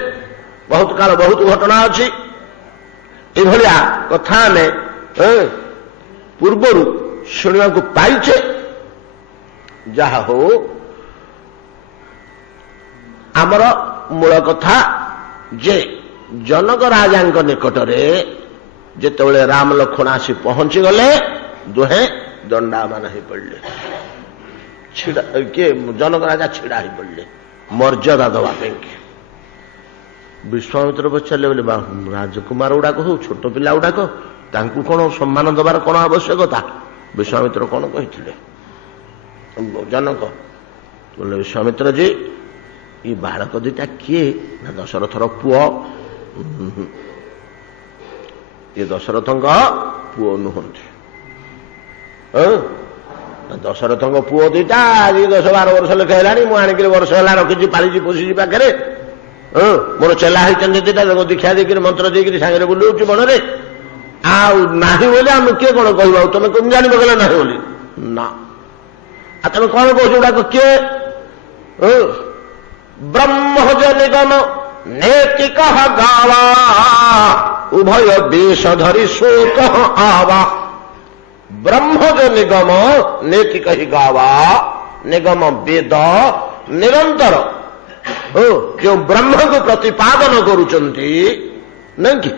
बहुत काल बहुत घटना अच्छी एभलिया कथा आम पूर्वर शुणा पाइचे जहा हो आमर मूल कथा जे जनक राजा निकटरे जिते राम लक्ष्मण आसी पहुंची गले दुहे दंडामान हो पड़े छिड़ा किए जनक राजा छिड़ा हो पड़े मर्यादा दवापी विश्वामित्र पचारे बोले राजकुमार गुड़ाक हो छोट पिला गुड़ाक ତାଙ୍କୁ କ'ଣ ସମ୍ମାନ ଦେବାର କ'ଣ ଆବଶ୍ୟକତା? ବିଶ୍ୱାମିତ୍ର କ'ଣ କହିଥିଲେ? ଜନକ ବୋଲେ ବିଶ୍ୱାମିତ୍ର ଯେ ଏ ବାଳକ ଦୁଇଟା କିଏ? ନା ଦଶରଥର ପୁଅ। ଏ ଦଶରଥଙ୍କ ପୁଅ ନୁହନ୍ତି। ଦଶରଥଙ୍କ ପୁଅ ଦୁଇଟା ଆଜି 10-12 ବର୍ଷ ଲେଖା ହେଲାଣି। ମୁଁ ଆଣିକିରି ବର୍ଷ ହେଲା ରଖିଛି, ପାଳିଛି, ପୋଷିଛି ପାଖରେ। ମୋର ଚେଲା ହେଇଛନ୍ତି ଦୁଇଟା, ଦୀକ୍ଷା ଦେଇକିରି ମନ୍ତ୍ର ଦେଇକିରି ସାଙ୍ଗରେ ବୁଲଉଛି ବଣରେ। ଆଉ ନାହିଁ ବୋଲି ଆମେ କିଏ କ'ଣ କହିବ? ଆଉ ତମେ କେମିତି ଜାଣିବ କହିଲେ ନାହିଁ ବୋଲି? ନା। ଆଉ ତମେ କ'ଣ କହୁଛ ଗୁଡାକ କିଏ? ବ୍ରହ୍ମଜ ନିଗମ ନେତିକ ଗାବା, ଉଭୟ ବେଶ ଧରି ଶୋକ ଆବା। ବ୍ରହ୍ମଜ ନିଗମ ନେତିକ ଗାବା, ନିଗମ ବେଦ ନିରନ୍ତର ଯେଉଁ ବ୍ରହ୍ମକୁ ପ୍ରତିପାଦନ କରୁଛନ୍ତି, ନାଇଁ କି?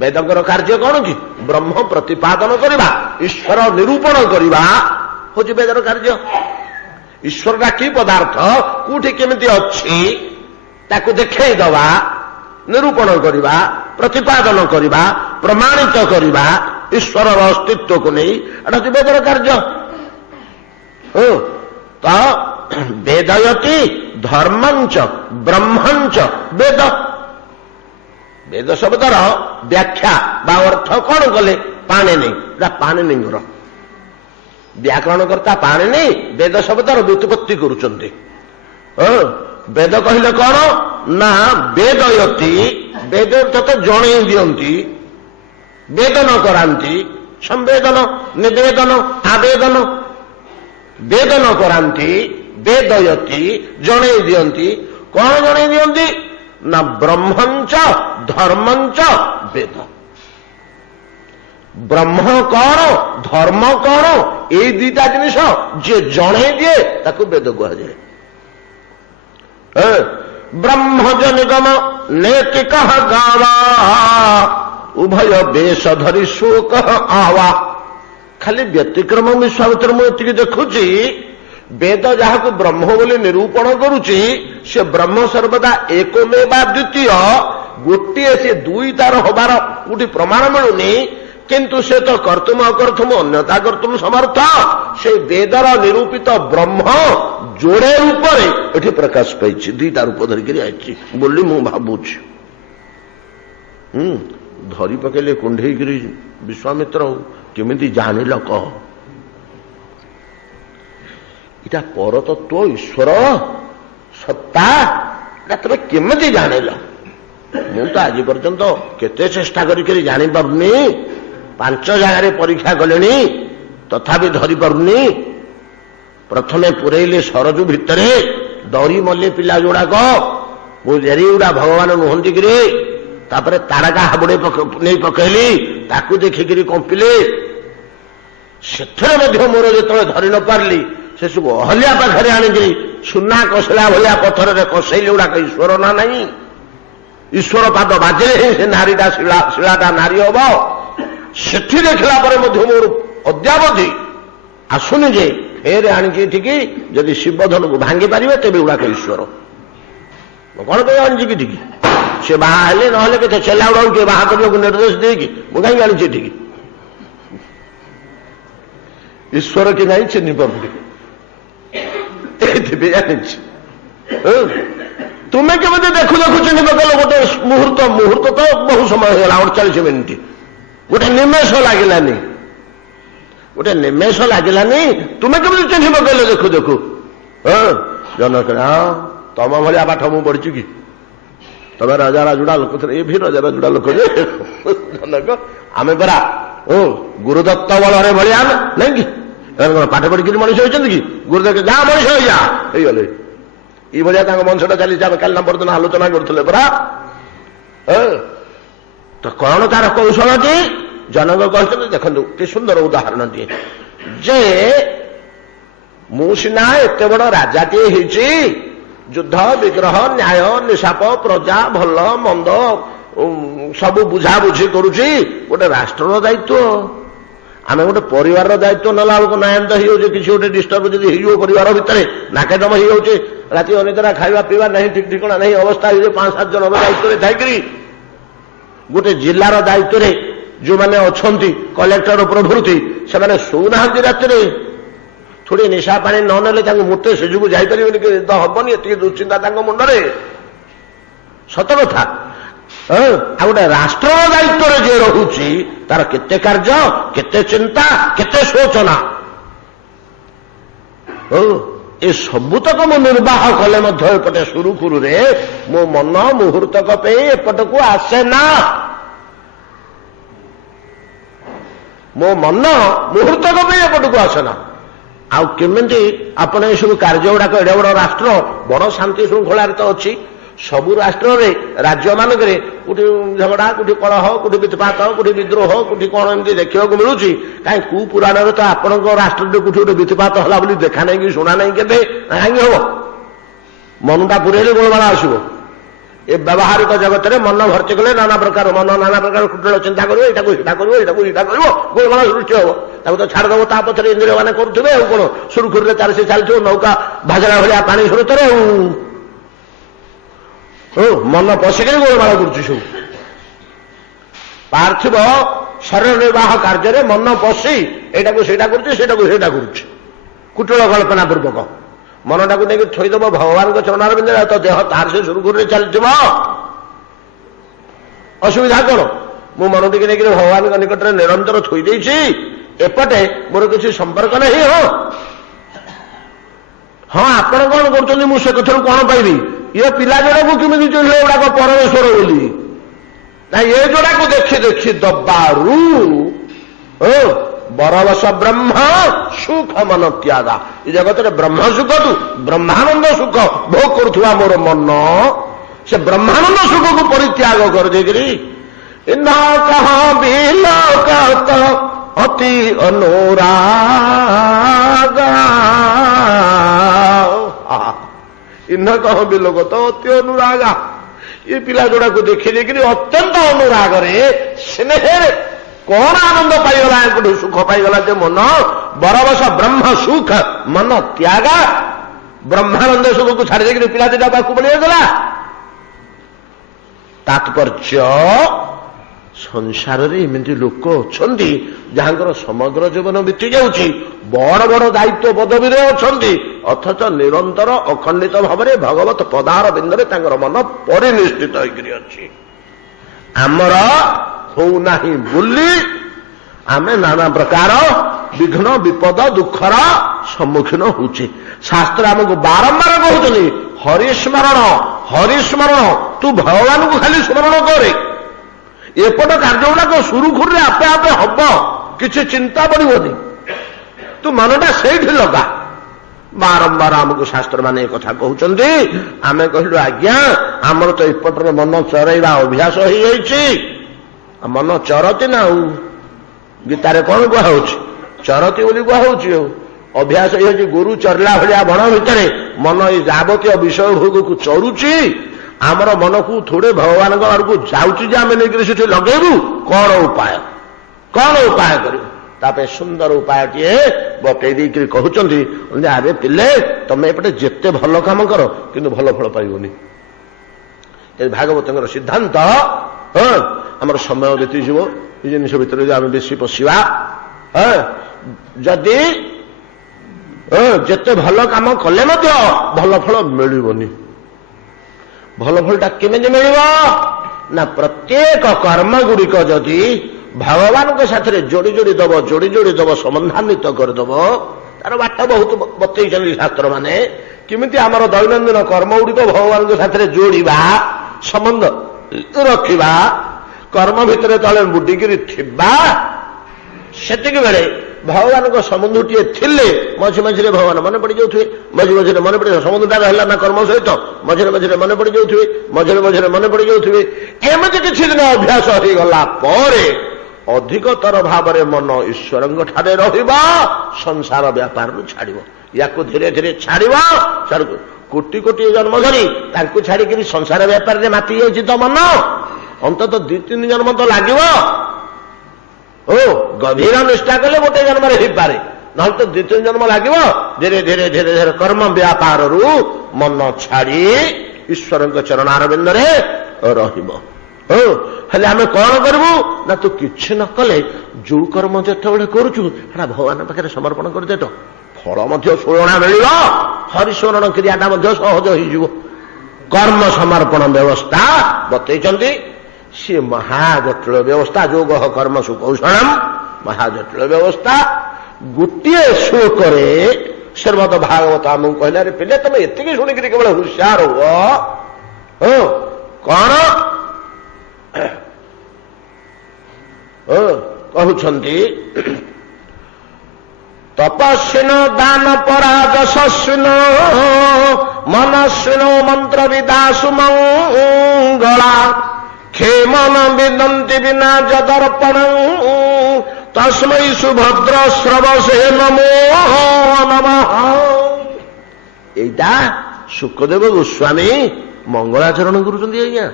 ବେଦଙ୍କର କାର୍ଯ୍ୟ କ'ଣ କି? ବ୍ରହ୍ମ ପ୍ରତିପାଦନ କରିବା, ଈଶ୍ୱର ନିରୂପଣ କରିବା ହଉଛି ବେଦର କାର୍ଯ୍ୟ। ଈଶ୍ୱରଟା କି ପଦାର୍ଥ, କୋଉଠି କେମିତି ଅଛି ତାକୁ ଦେଖେଇଦବା, ନିରୂପଣ କରିବା, ପ୍ରତିପାଦନ କରିବା, ପ୍ରମାଣିତ କରିବା ଈଶ୍ୱରର ଅସ୍ତିତ୍ୱକୁ ନେଇ, ଏଟା ହଉଛି ବେଦର କାର୍ଯ୍ୟ। ତ ବେଦୟତି ଧର୍ମଞ୍ଚ ବ୍ରହ୍ମଞ୍ଚ ବେଦ। ବେଦ ଶବ୍ଦର ବ୍ୟାଖ୍ୟା ବା ଅର୍ଥ କ'ଣ କଲେ? ପାଣିନି। ଏଟା ପାଣିନିଙ୍କର ବ୍ୟାକରଣକର୍ତ୍ତା ପାଣିନି ବେଦ ଶବ୍ଦର ବ୍ୟୁତ୍ପତ୍ତି କରୁଛନ୍ତି। ବେଦ କହିଲେ କ'ଣ? ନା ବେଦୟତି, ବେଦ ଅର୍ଥ ଜଣେଇ ଦିଅନ୍ତି, ବେଦନ କରାନ୍ତି, ସମ୍ବେଦନ, ନିବେଦନ, ଆବେଦନ, ବେଦନ କରାନ୍ତି, ବେଦୟତି ଜଣେଇ ଦିଅନ୍ତି। କ'ଣ ଜଣେଇ ଦିଅନ୍ତି? ନା ବ୍ରହ୍ମଞ୍ଚ ଧର୍ମଞ୍ଚ ବେଦ। ବ୍ରହ୍ମ କ'ଣ, ଧର୍ମ କ'ଣ, ଏଇ ଦିଟା ଜିନିଷ ଯିଏ ଜଣେଇ ଦିଏ ତାକୁ ବେଦ କୁହାଯାଏ। ବ୍ରହ୍ମଜ ନିଗମ ନେତିକ ଗାବା, ଉଭୟ ବେଶ ଧରି ଶୋକ ଆବା। ଖାଲି ବ୍ୟତିକ୍ରମ ବିଶ୍ୱାମିତ୍ର ମୁଁ ଏତିକି ଦେଖୁଛି, ବେଦ ଯାହାକୁ ବ୍ରହ୍ମ ବୋଲି ନିରୂପଣ କରୁଛି, ସେ ବ୍ରହ୍ମ ସର୍ବଦା ଏକମେବା ଦ୍ୱିତୀୟ, ଗୋଟିଏ, ସେ ଦୁଇ ତାର ହବାର କୋଉଠି ପ୍ରମାଣ ମିଳୁନି। କିନ୍ତୁ ସେ ତ କର୍ତ୍ତୁମ ଅକର୍ତ୍ତୁମ ଅନ୍ୟତା କର୍ତ୍ତୁମ ସମର୍ଥ। ସେ ବେଦର ନିରୂପିତ ବ୍ରହ୍ମ ଯୋଡ଼େ ରୂପରେ ଏଠି ପ୍ରକାଶ ପାଇଛି, ଦୁଇଟା ରୂପ ଧରିକିରି ଆସିଛି ବୋଲି ମୁଁ ଭାବୁଛି। ଧରି ପକେଇଲେ କୁଣ୍ଢେଇକିରି ବିଶ୍ୱାମିତ୍ର, କେମିତି ଜାଣିଲ କହ? ଏଇଟା ପରତତ୍ଵ, ଈଶ୍ୱର ସତ୍ତା, ଏଟା ତମେ କେମିତି ଜାଣିଲ? ମୁଁ ତ ଆଜି ପର୍ଯ୍ୟନ୍ତ କେତେ ଚେଷ୍ଟା କରିକିରି ଜାଣିପାରୁନି। 5 ଜାଗାରେ ପରୀକ୍ଷା କଲେଣି, ତଥାପି ଧରିପାରୁନି। ପ୍ରଥମେ ପୁରେଇଲେ ସରଜୁ ଭିତରେ, ଡରି ମଲେ ପିଲା ଯୋଡ଼ାକ, ମୁଁ ଜେରିଗୁଡ଼ା ଭଗବାନ ନୁହନ୍ତି କିରେ। ତାପରେ ତାରକା ହାବୁଡେ ନେଇ ପକେଇଲି, ତାକୁ ଦେଖିକିରି କମ୍ପିଲେ। ସେଥିରେ ମଧ୍ୟ ମୋର ଯେତେବେଳେ ଧରି ନ ପାରିଲି, ସେସବୁ ଅହଲ୍ୟା ପାଖରେ ଆଣିକିରି ସୁନା କଷିଲା ଭଳିଆ ପଥରରେ କଷେଇଲେ। ଗୁଡାକ ଈଶ୍ୱର ନା ନାହିଁ? ଈଶ୍ୱର ପାଦ ବାଜିଲେ ହିଁ ସେ ନାରୀଟା ଶିଳାଟା ନାରୀ ହବ। ସେଠି ଦେଖିଲା ପରେ ମଧ୍ୟ ମୋର ଅଦ୍ୟାବଧି ଆସୁନି ଯେ ଫେରେ ଆଣିକି ଏଠିକି ଯଦି ଶିବଧନକୁ ଭାଙ୍ଗି ପାରିବେ ତେବେ ଗୁଡାକ ଈଶ୍ୱର। ମୁଁ କ'ଣ ପାଇଁ ଆଣିଛି କି ଏଠିକି? ସେ ବାହା ହେଲେ ନହେଲେ କେତେ ଚେଲା ଗୁଡାକୁ କିଏ ବାହା କରିବାକୁ ନିର୍ଦ୍ଦେଶ ଦେଇକି ମୁଁ କାହିଁକି ଆଣିଛି ଏଠିକି? ଈଶ୍ୱର କି ନାହିଁ ଚିହ୍ନି ପାରୁନି, ଏଥିପାଇଁ ଆଣିଛି। ତୁମେ କେମିତି ଦେଖୁ ଦେଖୁ ଚିହ୍ନି ପକେଇଲ? ଗୋଟେ ମୁହୂର୍ତ୍ତ ତ ବହୁ ସମୟ ହେଇଗଲା, 48 ମିନିଟ୍, ଗୋଟେ ନିମେଷ ଲାଗିଲାନି, ଗୋଟେ ନିମେଷ ଲାଗିଲାନି। ତୁମେ କେମିତି ଚିହ୍ନି ପକେଇଲ ଦେଖୁ ଦେଖୁ? ଜନକ, ତମ ଭଳିଆ ପାଠ ମୁଁ ପଢିଛି କି? ତମେ ରାଜା ରାଜୁଡା ଲୋକ ଥିଲେ, ଏ ବି ରାଜା ରାଜୁଡା ଲୋକ ଯେ। ଜନକ, ଆମେ ପରା ଗୁରୁଦତ୍ତ ବଳରେ ଭଳିଆ ନାଇଁ କି? କଣ ପାଠ ପଢିକିରି ମଣିଷ ହେଇଛନ୍ତି କି? ଗୁରୁଦେବ ଯା ମଣିଷ ହେଇଯା ହେଇଗଲେ, ଏଇ ଭଳିଆ ତାଙ୍କ ବଂଶଟା ଚାଲିଛି। ଆମେ କାଲି ବର୍ତ୍ତମାନ ଆଲୋଚନା କରୁଥିଲେ ପରା। ତ କଣ ତାର କୌଶଳଟି? ଜନକ କହିଛନ୍ତି, ଦେଖନ୍ତୁ କି ସୁନ୍ଦର ଉଦାହରଣଟିଏ, ଯେ ମୁଁ ସିନା ଏତେ ବଡ ରାଜାଟିଏ ହେଇଛି, ଯୁଦ୍ଧ ବିଗ୍ରହ ନ୍ୟାୟ ନିଶାପ ପ୍ରଜା ଭଲ ମନ୍ଦ ସବୁ ବୁଝାବୁଝି କରୁଛି। ଗୋଟେ ରାଷ୍ଟ୍ରର ଦାୟିତ୍ୱ, ଆମେ ଗୋଟେ ପରିବାରର ଦାୟିତ୍ୱ ନେଲା ବେଳକୁ ନାୟନ୍ତ ହେଇଯାଉଛି। କିଛି ଗୋଟେ ଡିଷ୍ଟର୍ବ ଯଦି ହେଇଯିବ ପରିବାର ଭିତରେ, ନାକେଦମ ହେଇଯାଉଛି, ରାତି ଅନିଦ୍ରା, ଖାଇବା ପିଇବା ନାହିଁ, ଠିକ ଠିକଣା ନାହିଁ, ଅବସ୍ଥା ହେଇଯାଉଛି। 5-7 ଜଣର ଦାୟିତ୍ୱରେ ଥାଇକିରି ଗୋଟେ ଜିଲ୍ଲାର ଦାୟିତ୍ୱରେ ଯେଉଁମାନେ ଅଛନ୍ତି କଲେକ୍ଟର ପ୍ରଭୃତି ସେମାନେ ଶୋଉନାହାନ୍ତି ରାତିରେ। ଥୋଡ଼ି ନିଶା ପାଣି ନ ନେଲେ ତାଙ୍କୁ ମୋଟେ ସେଯୁକୁ ଯାଇପାରିବେନି, ନିଦ ହବନି, ଏତିକି ଦୁଶ୍ଚିନ୍ତା ତାଙ୍କ ମୁଣ୍ଡରେ। ସତ କଥା। ଆଉ ଗୋଟେ ରାଷ୍ଟ୍ର ଦାୟିତ୍ୱରେ ଯିଏ ରହୁଛି ତାର କେତେ କାର୍ଯ୍ୟ, କେତେ ଚିନ୍ତା, କେତେ ଶୋଚନା। ଏ ସବୁତକ ମୁଁ ନିର୍ବାହ କଲେ ମଧ୍ୟ ଏପଟେ ସୁରୁଖୁରୁରେ ମୋ ମନ ମୁହୂର୍ତ୍ତକ ପାଇଁ ଏପଟକୁ ଆସେ ନା। ମୋ ମନ ମୁହୂର୍ତ୍ତକ ପାଇଁ ଏପଟକୁ ଆସେ ନା। ଆଉ କେମିତି ଆପଣ ଏସବୁ କାର୍ଯ୍ୟ ଗୁଡାକ, ଏଡେ ବଡ ରାଷ୍ଟ୍ର, ବଡ ଶାନ୍ତି ଶୃଙ୍ଖଳାରେ ତ ଅଛି। ସବୁ ରାଷ୍ଟ୍ରରେ ରାଜ୍ୟମାନଙ୍କରେ କୋଉଠି ଝଗଡା, କୋଉଠି କଳହ, କୋଉଠି ବିତ୍ପାତ, କୋଉଠି ବିଦ୍ରୋହ, କୋଉଠି କଣ ଏମିତି ଦେଖିବାକୁ ମିଳୁଛି। କାହିଁ କୋଉ ପୁରାଣରେ ତ ଆପଣଙ୍କ ରାଷ୍ଟ୍ରରେ କୋଉଠି ଗୋଟେ ବିତ୍ପାତ ହେଲା ବୋଲି ଦେଖା ନାହିଁ କି ଶୁଣା ନାହିଁ କେବେ। କାହିଁକି ହବ? ମନଟା ପୁରେଇଲେ ଗୋଳମାଳ ଆସିବ। ଏ ବ୍ୟବହାରିକ ଜଗତରେ ମନ ଭର୍ତ୍ତି କଲେ ନାନା ପ୍ରକାର ମନ ନାନା ପ୍ରକାର କୁଟଳ ଚିନ୍ତା କରିବ, ଏଇଟାକୁ ସେଇଟା କରିବ, ଏଇଟାକୁ ଏଇଟା କରିବ, ଗୋଳମାଳ ସୃଷ୍ଟି ହବ। ତାକୁ ତ ଛାଡ଼ିଦେବ, ତା ପଛରେ ଇନ୍ଦ୍ରିୟମାନେ କରୁଥିବେ। ଆଉ କଣ ସୁରୁଖୁରୁରେ ତାର ସେ ଚାଲିଥିବ ନୌକା ଭାଜରା ଭଳିଆ ପାଣି ସ୍ରୋତରେ। ଆଉ ମନ ପଶିକରି ଗୋଳମାଳ କରୁଛି ସବୁ। ପାର୍ଥିବ ଶରୀର ନିର୍ବାହ କାର୍ଯ୍ୟରେ ମନ ପଶି ଏଇଟାକୁ ସେଇଟା କରୁଛି, ସେଇଟାକୁ ସେଇଟା କରୁଛି, କୁଟଳ କଳ୍ପନା ପୂର୍ବକ। ମନଟାକୁ ନେଇକି ଥୋଇଦେବ ଭଗବାନଙ୍କ ଚରଣାରବିନ୍ଦରେ, ତ ଦେହ ତାର ସେ ସୁରୁଖୁରୁରେ ଚାଲିଥିବ। ଅସୁବିଧା କଣ? ମୁଁ ମନଟିকে ନେଇକି ଭଗବାନଙ୍କ ନିକଟରେ ନିରନ୍ତର ଥୋଇ ଦେଇଛି, ଏପଟେ ମୋର କିଛି ସମ୍ପର୍କ ନାହିଁ। ହଁ ଆପଣ କଣ କରୁଛନ୍ତି ମୁଁ ସେ କଥାରୁ କଣ ପାଇବି? ଏ ପିଲା ଯୋଡ଼ାକୁ କେମିତି ଚିହ୍ନିଲେ ଏଗୁଡାକ ପରମେଶ୍ୱର ବୋଲି? ନା ଏ ଯୋଡ଼ାକୁ ଦେଖି ଦେଖି ଦବାରୁ ବରବଶ ବ୍ରହ୍ମ ସୁଖ ମନ ତ୍ୟାଗା। ଏ ଜଗତରେ ବ୍ରହ୍ମ ସୁଖକୁ, ବ୍ରହ୍ମାନନ୍ଦ ସୁଖ ଭୋଗ କରୁଥିବା ମୋର ମନ, ସେ ବ୍ରହ୍ମାନନ୍ଦ ସୁଖକୁ ପରିତ୍ୟାଗ କରିଦେଇକିରି ଇନ୍ଦ କହ ବିଲୋକତ ଅତି ଅନୁରାଗ। ଇନ୍ଦ କହ ବିଲୋକତ ଅତି ଅନୁରାଗ। ଏ ପିଲା ଯୋଡ଼ାକୁ ଦେଖି ଦେଇକିରି ଅତ୍ୟନ୍ତ ଅନୁରାଗରେ, ସ୍ନେହରେ କଣ ଆନନ୍ଦ ପାଇଗଲା, ଏଙ୍କଠୁ ସୁଖ ପାଇଗଲା ଯେ ମନ ବରବଶ ବ୍ରହ୍ମ ସୁଖ ମନ ତ୍ୟାଗ। ବ୍ରହ୍ମାନନ୍ଦ ସୁଖକୁ ଛାଡ଼ି ଦେଇକିରି ପିଲା ଦିଟା ପାଖକୁ ପଡ଼ିଗଲା। ତାତ୍ପର୍ଯ୍ୟ ସଂସାରରେ ଏମିତି ଲୋକ ଅଛନ୍ତି ଯାହାଙ୍କର ସମଗ୍ର ଜୀବନ ବିତି ଯାଉଛି, ବଡ଼ ବଡ଼ ଦାୟିତ୍ୱ ପଦବୀରେ ଅଛନ୍ତି, ଅଥଚ ନିରନ୍ତର ଅଖଣ୍ଡିତ ଭାବରେ ଭଗବତ ପଦାର ବିନ୍ଦରେ ତାଙ୍କର ମନ ପରିନିଷ୍ଠିତ ହୋଇକରି ଅଛି। ଆମର ହଉନାହିଁ ବୋଲି ଆମେ ନାନା ପ୍ରକାର ବିଘ୍ନ ବିପଦ ଦୁଃଖର ସମ୍ମୁଖୀନ ହଉଛେ। ଶାସ୍ତ୍ର ଆମକୁ ବାରମ୍ବାର କହୁଛନ୍ତି ହରିସ୍ମରଣ, ହରିସ୍ମରଣ, ତୁ ଭଗବାନଙ୍କୁ ଖାଲି ସ୍ମରଣ କରେ। ଏପଟ କାର୍ଯ୍ୟ ଗୁଡାକ ସୁରୁଖୁରୁରେ ଆପେ ଆପେ ହବ, କିଛି ଚିନ୍ତା ପଡିବନି, ତୁ ମନଟା ସେଇଠି ଲଗା। ବାରମ୍ବାର ଆମକୁ ଶାସ୍ତ୍ରମାନେ ଏ କଥା କହୁଛନ୍ତି। ଆମେ କହିଲୁ ଆଜ୍ଞା ଆମର ତ ଏପଟରେ ମନ ଚରେଇବା ଅଭ୍ୟାସ ହେଇଯାଇଛି। ମନ ଚରତି ନା, ଆଉ ଗୀତାରେ କଣ କୁହାହଉଛି? ଚରତି ବୋଲି କୁହାହଉଛି। ଆଉ ଅଭ୍ୟାସ ହେଇଯାଉଛି, ଗୋରୁ ଚରିଲା ଭଳିଆ ବଣ ଭିତରେ ମନ ଏଇ ଯାବତୀୟ ବିଷୟ ଭୋଗକୁ ଚରୁଛି। ଆମର ମନକୁ ଥୋଡ଼େ ଭଗବାନଙ୍କ ଆଡ଼କୁ ଯାଉଛି ଯେ ଆମେ ନେଇକରି ସେଠି ଲଗେଇବୁ। କଣ ଉପାୟ, କଣ ଉପାୟ କରିବୁ? ତା ପାଇଁ ସୁନ୍ଦର ଉପାୟଟିଏ ବତେଇ ଦେଇକରି କହୁଛନ୍ତି, ଆରେ ପିଲେ ତମେ ଏପଟେ ଯେତେ ଭଲ କାମ କର କିନ୍ତୁ ଭଲ ଫଳ ପାଇବନି। ଏ ଭାଗବତଙ୍କର ସିଦ୍ଧାନ୍ତ। ଆମର ସମୟ ବିତିଯିବ, ଏ ଜିନିଷ ଭିତରେ ଆମେ ବେଶୀ ପଶିବା। ଯଦି ଯେତେ ଭଲ କାମ କଲେ ମଧ୍ୟ ଭଲ ଫଳ ମିଳିବନି। ଭଲ ଫଳଟା କେମିତି ମିଳିବ? ନା ପ୍ରତ୍ୟେକ କର୍ମ ଗୁଡ଼ିକ ଯଦି ଭଗବାନଙ୍କ ସାଥିରେ ଯୋଡ଼ି ଯୋଡ଼ି ଦବ, ଯୋଡ଼ି ଯୋଡ଼ି ଦବ, ସମ୍ବନ୍ଧାନ୍ୱିତ କରିଦବ, ତାର ବାଟ ବହୁତ ବତେଇଛନ୍ତି ଶାସ୍ତ୍ରମାନେ। କେମିତି ଆମର ଦୈନନ୍ଦିନ କର୍ମ ଗୁଡ଼ିକ ଭଗବାନଙ୍କ ସାଥିରେ ଯୋଡ଼ିବା, ସମ୍ବନ୍ଧ ରଖିବା, କର୍ମ ଭିତରେ ତଳେ ବୁଡିକିରି ଥିବା, ସେତିକି ବେଳେ ଭଗବାନଙ୍କ ସମ୍ବନ୍ଧଟିଏ ଥିଲେ ମଝି ମଝିରେ ଭଗବାନ ମନେ ପଡ଼ିଯାଉଥିବେ, ମଝି ମଝିରେ ମନେ ପଡ଼ିଯାଉ, ସମ୍ବନ୍ଧଟା ରହିଲା ନା କର୍ମ ସହିତ, ମଝିରେ ମଝିରେ ମନେ ପଡ଼ିଯାଉଥିବେ, ମଝିରେ ମଝିରେ ମନେ ପଡ଼ିଯାଉଥିବେ। ଏମିତି କିଛି ଦିନ ଅଭ୍ୟାସ ହେଇଗଲା ପରେ ଅଧିକତର ଭାବରେ ମନ ଈଶ୍ୱରଙ୍କ ଠାରେ ରହିବ, ସଂସାର ବ୍ୟାପାରରୁ ଛାଡ଼ିବ। ୟାକୁ ଧୀରେ ଧୀରେ ଛାଡ଼ିବ। କୋଟି କୋଟି ଜନ୍ମ ଧରି ତାଙ୍କୁ ଛାଡ଼ିକିରି ସଂସାର ବ୍ୟାପାରରେ ମାତି ଯାଇଛି ତ ମନ। ଅନ୍ତତଃ 2-3 ଜନ୍ମ ତ ଲାଗିବ। ଗଭୀର ନିଷ୍ଠା କଲେ ଗୋଟେ ଜନ୍ମରେ ହେଇପାରେ, ନହେଲେ ତ 2-3 ଜନ୍ମ ଲାଗିବ। ଧୀରେ ଧୀରେ ଧୀରେ ଧୀରେ କର୍ମ ବ୍ୟାପାରରୁ ମନ ଛାଡ଼ି ଈଶ୍ୱରଙ୍କ ଚରଣାରବିନ୍ଦରେ ରହିବ। ହେଲେ ଆମେ କଣ କରିବୁ ନା ତୁ କିଛି ନ କଲେ ଯୋଉ କର୍ମ ଯେତେବେଳେ କରୁଛୁ ସେଟା ଭଗବାନ ପାଖରେ ସମର୍ପଣ କରିଦେ ତ ଫଳ ମଧ୍ୟ ସୁରଣା ମିଳିବ, ହରିସ୍ମରଣ କ୍ରିୟାଟା ମଧ୍ୟ ସହଜ ହେଇଯିବ। କର୍ମ ସମର୍ପଣ ବ୍ୟବସ୍ଥା ବତେଇଛନ୍ତି ସିଏ ମହାଜଟିଳ ବ୍ୟବସ୍ଥା। ଯୋଗ କର୍ମ ସୁକୌଶଳମ୍ ମହାଜଟିଳ ବ୍ୟବସ୍ଥା। ଗୋଟିଏ ଶ୍ଲୋକରେ ଶ୍ରୀମଦ୍ ଭାଗବତ ଆମକୁ କହିଲା ରେ ପିଲେ ତମେ ଏତିକି ଶୁଣିକିରି କେବଳ ହୁସିଆର ହୁଅ। କଣ କହୁଛନ୍ତି? ତପସ୍ୱିନ ଦାନ ପରା ଯଶସ୍ୱିନ ମନସ୍ୱିନ ମନ୍ତ୍ର ବିଦାସୁ ମଙ୍ଗଳା କ୍ଷେମନ ବିଦନ୍ତି ବିନା ଯଦର୍ପଣ ତସ୍ମୈ ସୁଭଦ୍ର ଶ୍ରବସେ ନମୋ ନମଃ। ଏଇଟା ଶୁକଦେବ ଗୋସ୍ୱାମୀ ମଙ୍ଗଳାଚରଣ କରୁଛନ୍ତି। ଆଜ୍ଞା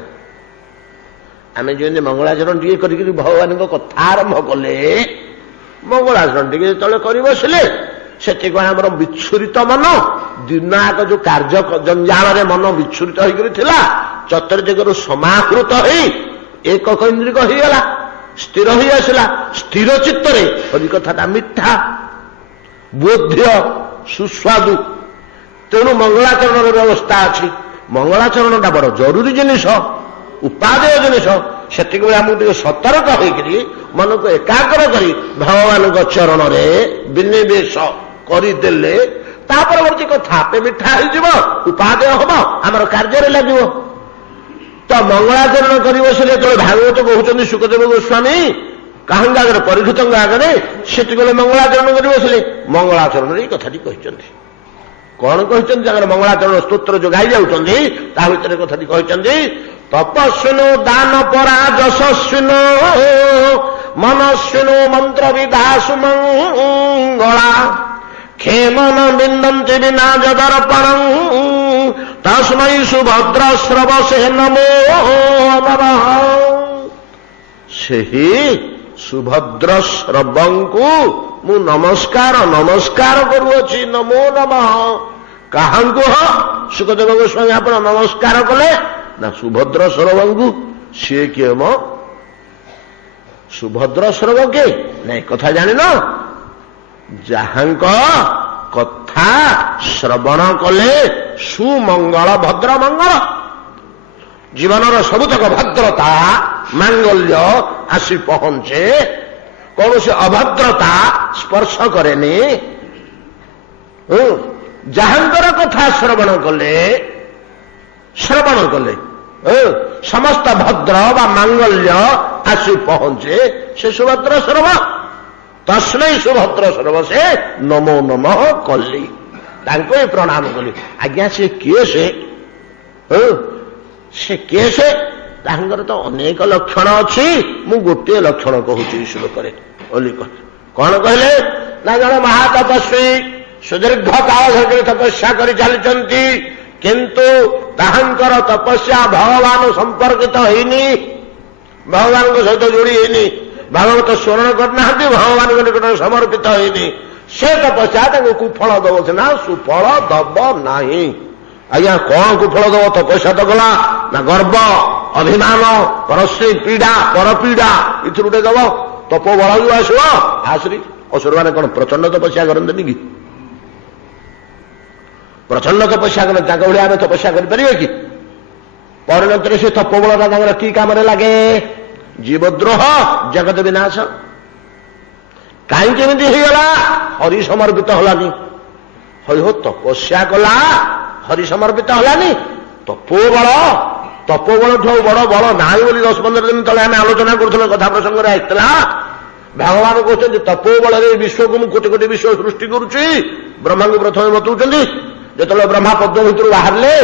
ଆମେ ଯେମିତି ମଙ୍ଗଳାଚରଣ ଟିକେ କରିକି ଭଗବାନଙ୍କ କଥା ଆରମ୍ଭ କଲେ, ମଙ୍ଗଳାଚରଣ ଟିକେ ଯେତେବେଳେ କରି ବସିଲେ ସେତିକି ଆମର ବିଚ୍ଛୁରିତ ମନ, ଦିନ ଆଗ ଯୋଉ କାର୍ଯ୍ୟ ଜଞ୍ଜାଳରେ ମନ ବିଚ୍ଛୁରିତ ହେଇକରି ଥିଲା ଚତୁର୍ଦିଗରୁ ସମାହୃତ ହେଇ ଏକକୈନ୍ଦ୍ରିକ ହେଇଗଲା, ସ୍ଥିର ହେଇ ଆସିଲା। ସ୍ଥିର ଚିତ୍ତରେ ହରିକଥାଟା ମିଠା ବୋଧ୍ୟ ସୁସ୍ୱାଦୁ। ତେଣୁ ମଙ୍ଗଳାଚରଣର ବ୍ୟବସ୍ଥା ଅଛି। ମଙ୍ଗଳାଚରଣଟା ବଡ଼ ଜରୁରୀ ଜିନିଷ, ଉପାଦେୟ ଜିନିଷ। ସେତିକିବେଳେ ଆମକୁ ଟିକେ ସତର୍କ ହେଇକରି ମନକୁ ଏକାଗ୍ର କରି ଭଗବାନଙ୍କ ଚରଣରେ ବିନିବେଶ କରିଦେଲେ ତା ପରବର୍ତ୍ତୀ କଥା ଆପେ ମିଠା ହେଇଯିବ, ଉପାଦେୟ ହବ, ଆମର କାର୍ଯ୍ୟରେ ଲାଗିବ। ତ ମଙ୍ଗଳାଚରଣ କରି ବସିଲେ ଯେତେବେଳେ ଭାଗବତ କହୁଛନ୍ତି ଶୁକଦେବ ଗୋସ୍ୱାମୀ କାହାଙ୍କ ଆଗରେ, ପରୀକ୍ଷିତଙ୍କ ଆଗରେ, ସେତିକିବେଳେ ମଙ୍ଗଳାଚରଣ କରି ବସିଲେ ମଙ୍ଗଳାଚରଣରେ ଏଇ କଥାଟି କହିଛନ୍ତି। କଣ କହିଛନ୍ତି? ତାଙ୍କର ମଙ୍ଗଳାଚରଣ ସ୍ତୋତ୍ର ଯୋଉ ଗାଇ ଯାଉଛନ୍ତି ତା ଭିତରେ କଥାଟି କହିଛନ୍ତି ତପସ୍ୱିନୋ ଦାନ ପରା ଯଶସ୍ୱିନ ମନସ୍ୱିନୋ ମନ୍ତ୍ର ବିଦାସୁ ମଙ୍ଗଳା କ୍ଷେମନ ବିନ୍ଦନ୍ତି ବିନା ଯଦର୍ପଣ ତସ୍ମୈ ସୁଭଦ୍ର ଶ୍ରବସେ ନମୋ ନମଃ। ସେହି ସୁଭଦ୍ର ଶ୍ରବଙ୍କୁ ମୁଁ ନମସ୍କାର କରୁଅଛି। ନମୋ ନମଃ। କାହାଙ୍କୁ? ଶୁକଦେବ ଗୋସ୍ୱାମୀ ଆପଣ ନମସ୍କାର କଲେ ନା ସୁଭଦ୍ର ଶ୍ରବଙ୍କୁ। ସିଏ କିଏ ମ? ସୁଭଦ୍ର ଶ୍ରବ କିଏ? ନାଇଁ କଥା ଜାଣିନ? ଯାହାଙ୍କ କଥା ଶ୍ରବଣ କଲେ ସୁମଙ୍ଗଳ ଭଦ୍ର ମଙ୍ଗଳ, ଜୀବନର ସବୁତକ ଭଦ୍ରତା ମାଙ୍ଗଲ୍ୟ ଆସି ପହଞ୍ଚେ, କୌଣସି ଅଭଦ୍ରତା ସ୍ପର୍ଶ କରେନି। ଯାହାଙ୍କର କଥା ଶ୍ରବଣ କଲେ ସମସ୍ତ ଭଦ୍ର ବା ମାଙ୍ଗଲ୍ୟ ଆସି ପହଞ୍ଚେ, ସେ ସୁଭଦ୍ର ଶ୍ରବ। ତସ୍ମୈ ସୁଭଦ୍ର ଶ୍ରବ ସେ ନମୋ ନମଃ କଲି, ତାଙ୍କୁ ପ୍ରଣାମ କଲି। ଆଜ୍ଞା ସେ କିଏ? ସେ କିଏ? ତାଙ୍କର ତ ଅନେକ ଲକ୍ଷଣ ଅଛି, ମୁଁ ଗୋଟିଏ ଲକ୍ଷଣ କହୁଛି ଏହି ଶ୍ଲୋକରେ। କଣ କହିଲେ ନା ଜଣେ ମହାତପସ୍ୱୀ ସୁଦୀର୍ଘ କାଳ ଧରି ତପସ୍ୟା କରି ଚାଲିଛନ୍ତି, କିନ୍ତୁ ତାହାଙ୍କର ତପସ୍ୟା ଭଗବାନ ସମ୍ପର୍କିତ ହେଇନି, ଭଗବାନଙ୍କ ସହିତ ଯୋଡ଼ି ହେଇନି, ଭାଗବତ ସ୍ମରଣ କରିନାହାନ୍ତି, ଭଗବାନଙ୍କ ନିକଟରେ ସମର୍ପିତ ହେଇନି। ସେ ତପସ୍ୟା ତାଙ୍କୁ କୁଫଳ ଦବ ସିନା, ସୁଫଳ ଦବ ନାହିଁ। ଆଜ୍ଞା କଣ କୁଫଳ ଦବ? ତପସ୍ୟା ତ ଗଲା ନା ଗର୍ବ ଅଭିମାନ ପରଶ୍ରୀ ପୀଡ଼ା ପରପୀଡ଼ା ଏଥିରୁ ଗୋଟେ ଦବ। ତପୋବଳ ଯୋଉ ଆସିବ ଆଶ୍ରୀ ଅସୁରମାନେ କଣ ପ୍ରଚଣ୍ଡ ତପସ୍ୟା କରନ୍ତିନି କି? ପ୍ରଚଣ୍ଡ ତପସ୍ୟା କଲେ ତାଙ୍କ ଭଳିଆ ଆମେ ତପସ୍ୟା କରିପାରିବେ କି? ପରିଣତରେ ସେ ତପୋବଳଟା ତାଙ୍କର କି କାମରେ ଲାଗେ? ଜୀବଦ୍ରୋହ ଜଗତ ବିନାଶ। କାହିଁକି ଏମିତି ହେଇଗଲା? ହରି ସମର୍ପିତ ହେଲାନି। ତପସ୍ୟା କଲା, ହରି ସମର୍ପିତ ହେଲାନି। ତପୋବଳଠୁ ବଡ ବଳ ନାହିଁ ବୋଲି 10-15 ଦିନ ତଳେ ଆମେ ଆଲୋଚନା କରୁଥିଲେ, କଥା ପ୍ରସଙ୍ଗରେ ଆସିଥିଲା। ଭଗବାନ କହୁଛନ୍ତି ତପୋବଳରେ ବିଶ୍ୱକୁ ମୁଁ କୋଟି କୋଟି ବିଶ୍ୱ ସୃଷ୍ଟି କରୁଛି। ବ୍ରହ୍ମାଙ୍କୁ ପ୍ରଥମେ ବତଉଛନ୍ତି। ଯେତେବେଳେ ବ୍ରହ୍ମା ପଦ୍ମ ଭିତରୁ ବାହାରିଲେ,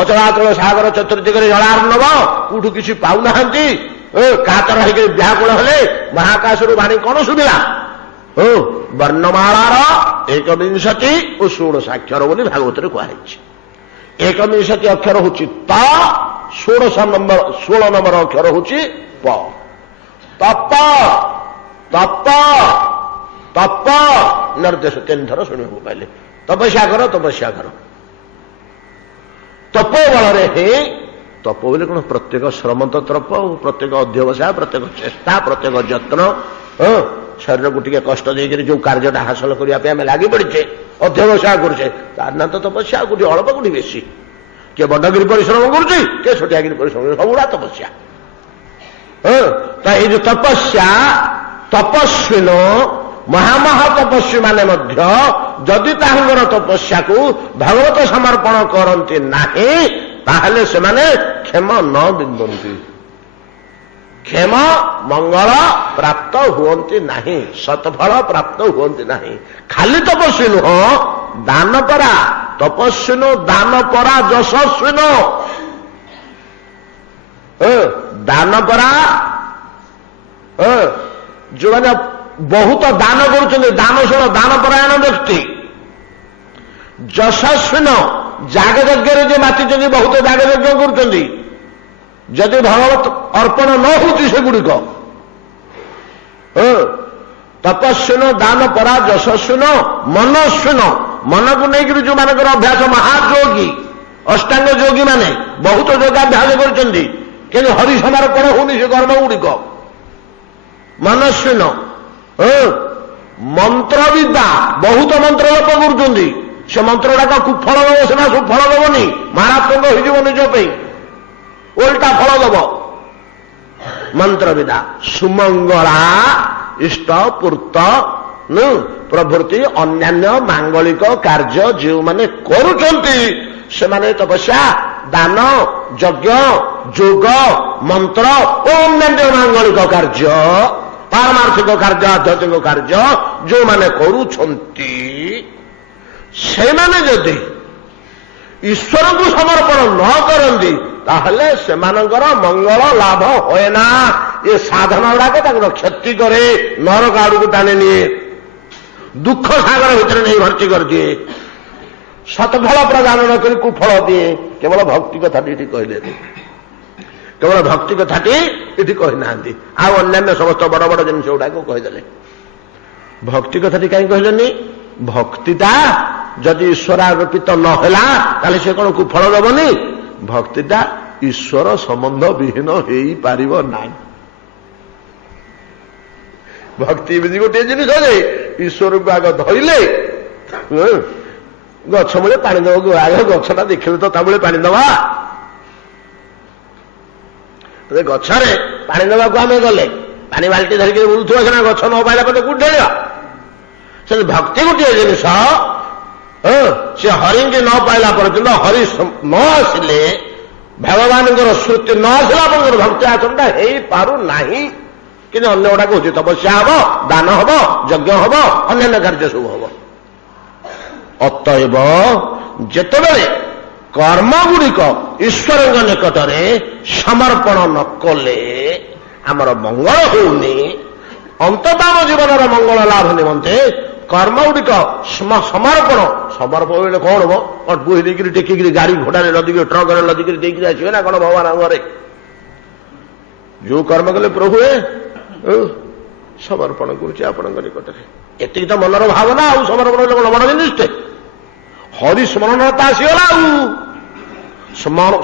ଅଚଳାଚଳ ସାଗର ଚତୁର୍ଦିଗରେ ଜଳାର୍ଣ୍ଣବ, କୋଉଠୁ କିଛି ପାଉନାହାନ୍ତି, କାତର ହେଇକି ବ୍ୟାକୁଳ ହେଲେ, ମହାକାଶରୁ ବାଣୀ କଣ ଶୁଭିଲା? ବର୍ଣ୍ଣମାଳାର 1ବିଂଶତି ଓ 16 ଅକ୍ଷର ବୋଲି ଭାଗବତରେ କୁହାଯାଇଛି। 1ବିଂଶତି ଅକ୍ଷର ହଉଛି ତ, 16 ନମ୍ବର ଅକ୍ଷର ହଉଛି ପ। ତପ ତପ ତପ ନିର୍ଦ୍ଦେଶ 3 ଥର ଶୁଣିବାକୁ ପାଇଲେ। ତପସ୍ୟା କର, ତପସ୍ୟା କର। ତପୋବଳରେ ହିଁ ତପ ବୋଲି କଣ ପ୍ରତ୍ୟେକ ଶ୍ରମ ତ ତପ, ପ୍ରତ୍ୟେକ ଅଧ୍ୟବସାୟ, ପ୍ରତ୍ୟେକ ଚେଷ୍ଟା, ପ୍ରତ୍ୟେକ ଯତ୍ନ, ଶରୀରକୁ ଟିକେ କଷ୍ଟ ଦେଇକରି ଯୋଉ କାର୍ଯ୍ୟଟା ହାସଲ କରିବା ପାଇଁ ଆମେ ଲାଗି ପଡିଛେ, ଅଧ୍ୟବସାୟ କରୁଛେ, ତାର ନା ତ ତପସ୍ୟା। କୋଉଠି ଅଳ୍ପ, କୋଉଠି ବେଶୀ, କିଏ ବଡଗିରି ପରିଶ୍ରମ କରୁଛି, କିଏ ଛୋଟିଆଗିରି ପରିଶ୍ରମ କରୁଛି, ସବୁଗୁଡା ତପସ୍ୟା। ତ ଏଇ ଯୋଉ ତପସ୍ୟା, ତପସ୍ୱିନ ମହାମହା ତପସ୍ୱୀ ମାନେ ମଧ୍ୟ ଯଦି ତାହାଙ୍କର ତପସ୍ୟାକୁ ଭଗବତ ସମର୍ପଣ କରନ୍ତି ନାହିଁ, ତାହେଲେ ସେମାନେ କ୍ଷେମ ନ ବିନ୍ଦନ୍ତି, କ୍ଷେମ ମଙ୍ଗଳ ପ୍ରାପ୍ତ ହୁଅନ୍ତି ନାହିଁ, ସତ୍ଫଳ ପ୍ରାପ୍ତ ହୁଅନ୍ତି ନାହିଁ। ଖାଲି ତପସ୍ୱୀ ନୁହଁ, ଦାନପରା, ତପସ୍ୱୀ ନୁ ଦାନପରା ଯଶସ୍ୱୀନ, ଦାନପରା, ଯୋଉମାନେ ବହୁତ ଦାନ କରୁଛନ୍ତି, ଦାନଶୀଳ ଦାନପରାୟଣ ବ୍ୟକ୍ତି, ଯଶସ୍ୱୀନ ଯାଗଯଜ୍ଞରେ ଯେ ମାତିଛନ୍ତି, ବହୁତ ଯାଗଯଜ୍ଞ କରୁଛନ୍ତି, ଯଦି ଭଗବତ ଅର୍ପଣ ନ ହଉଛି ସେଗୁଡିକ, ତପସ୍ୱୀନ ଦାନପରା ଯଶସ୍ୱୀନ ମନସ୍ୱୀନ, ମନକୁ ନେଇକରି ଯୋଉମାନଙ୍କର ଅଭ୍ୟାସ, ମହାଯୋଗୀ ଅଷ୍ଟାଙ୍ଗ ଯୋଗୀ ମାନେ ବହୁତ ଯୋଗାଭ୍ୟାସ କରିଛନ୍ତି, କିନ୍ତୁ ହରି ସମର୍ପଣ ହଉନି ସେ କର୍ମ ଗୁଡିକ। ମନସ୍ୱୀନ ମନ୍ତ୍ରବିଦ୍ୟା, ବହୁତ ମନ୍ତ୍ର ଜପ କରୁଛନ୍ତି, ସେ ମନ୍ତ୍ରଟାକ କୁଫଳ ଦେବ ସିନା, ସୁଫଳ ଦେବନି, ମାରାତ୍ମକ ହେଇଯିବ ନିଜ ପାଇଁ, ଓଲଟା ଫଳ ଦେବ। ମନ୍ତ୍ରବିଦ୍ୟା, ସୁମଙ୍ଗଳା ଇଷ୍ଟ ପୂର୍ତ୍ତ ପ୍ରଭୃତି ଅନ୍ୟାନ୍ୟ ମାଙ୍ଗଳିକ କାର୍ଯ୍ୟ ଯେଉଁମାନେ କରୁଛନ୍ତି, ସେମାନେ ତପସ୍ୟା, ଦାନ, ଯଜ୍ଞ, ଯୋଗ, ମନ୍ତ୍ର ଓ ଅନ୍ୟାନ୍ୟ ମାଙ୍ଗଳିକ କାର୍ଯ୍ୟ, ପାରମାର୍ଥିକ କାର୍ଯ୍ୟ, ଆଧ୍ୟାତ୍ମିକ କାର୍ଯ୍ୟ ଯୋଉମାନେ କରୁଛନ୍ତି, ସେମାନେ ଯଦି ଈଶ୍ୱରଙ୍କୁ ସମର୍ପଣ ନ କରନ୍ତି, ତାହେଲେ ସେମାନଙ୍କର ମଙ୍ଗଳ ଲାଭ ହୁଏ ନା। ଏ ସାଧନ ଗୁଡାକ ତାଙ୍କର କ୍ଷତି କରେ, ନରକ ଆଡକୁ ଟାଣି ନିଏ, ଦୁଃଖ ସାଗର ଭିତରେ ନେଇ ଭର୍ତ୍ତି କରିଦିଏ, ସତ୍ଫଳ ପ୍ରଦାନ ନ କରି କୁଫଳ ଦିଏ। କେବଳ ଭକ୍ତି କଥାଟି ଏଠି କହିଲେ, କେବଳ ଭକ୍ତି କଥାଟି ଏଠି କହିନାହାନ୍ତି, ଆଉ ଅନ୍ୟାନ୍ୟ ସମସ୍ତ ବଡ ବଡ ଜିନିଷ ଗୁଡାକୁ କହିଦେଲେ। ଭକ୍ତି କଥାଟି କାହିଁ କହିଲେନି? ଭକ୍ତିଟା ଯଦି ଈଶ୍ୱରାରୋପିତ ନ ହେଲା, ତାହେଲେ ସେ କଣ କୁଫଳ ଦେବନି? ଭକ୍ତିଟା ଈଶ୍ୱର ସମ୍ବନ୍ଧ ବିହୀନ ହେଇପାରିବ ନାହିଁ। ଭକ୍ତି ଏମିତି ଗୋଟିଏ ଜିନିଷ ଯେ ଈଶ୍ୱରକୁ ଆଗ ଧଇଲେ, ଗଛ ମୂଳେ ପାଣି ଦେବାକୁ ଆଗ ଗଛଟା ଦେଖିଲେ ତ ତା ମୂଳେ ପାଣି ଦେବା। ଗଛରେ ପାଣି ଦେବାକୁ ଆମେ ଗଲେ, ପାଣି ବାଲ୍ଟି ଧରିକି ବୁଲୁଥିବା ସିନା, ଗଛ ନ ପାଇଲା ପରେ କୋଉଠି ଢଳିବା? ସେମିତି ଭକ୍ତି ଗୋଟିଏ ଜିନିଷ, ସେ ହରିଙ୍କି ନ ପାଇଲା ପର୍ଯ୍ୟନ୍ତ, ହରି ନ ଆସିଲେ, ଭଗବାନଙ୍କର ସ୍ମୃତି ନ ଆସିଲା ପର୍ଯ୍ୟନ୍ତ ଭକ୍ତି ଆଚରଣଟା ହେଇପାରୁନାହିଁ। କିନ୍ତୁ ଅନ୍ୟ ଗୁଡାକ ହଉଛି, ତପସ୍ୟା ହବ, ଦାନ ହବ, ଯଜ୍ଞ ହବ, ଅନ୍ୟାନ୍ୟ କାର୍ଯ୍ୟ ସବୁ ହବ। ଅତଏବ ଯେତେବେଳେ କର୍ମଗୁଡିକ ଈଶ୍ୱରଙ୍କ ନିକଟରେ ସମର୍ପଣ ନ କଲେ ଆମର ମଙ୍ଗଳ ହଉନି, ଅନ୍ତତଃ ଆମ ଜୀବନର ମଙ୍ଗଳ ଲାଭ ନିମନ୍ତେ କର୍ମଗୁଡିକ ସମର୍ପଣ ବେଳେ କଣ ହବ? ବୁହି ଦେଇକିରି ଟେକିକିରି ଗାଡି ଘୋଡାରେ ଲଦିକିରି ଟ୍ରକରେ ଲଦିକିରି ଦେଇକିରି ଆସିବେ ନା କଣ ଭଗବାନଙ୍କ ଘରେ? ଯୋଉ କର୍ମ କଲେ ପ୍ରଭୁ ସମର୍ପଣ କରୁଛି ଆପଣଙ୍କ ନିକଟରେ, ଏତିକି ତ ମନର ଭାବନା। ଆଉ ସମର୍ପଣ ହେଲେ କଣ ବଡ ଜିନିଷଟେ? ହରି ସ୍ମରଣତା ଆସିଗଲା, ଆଉ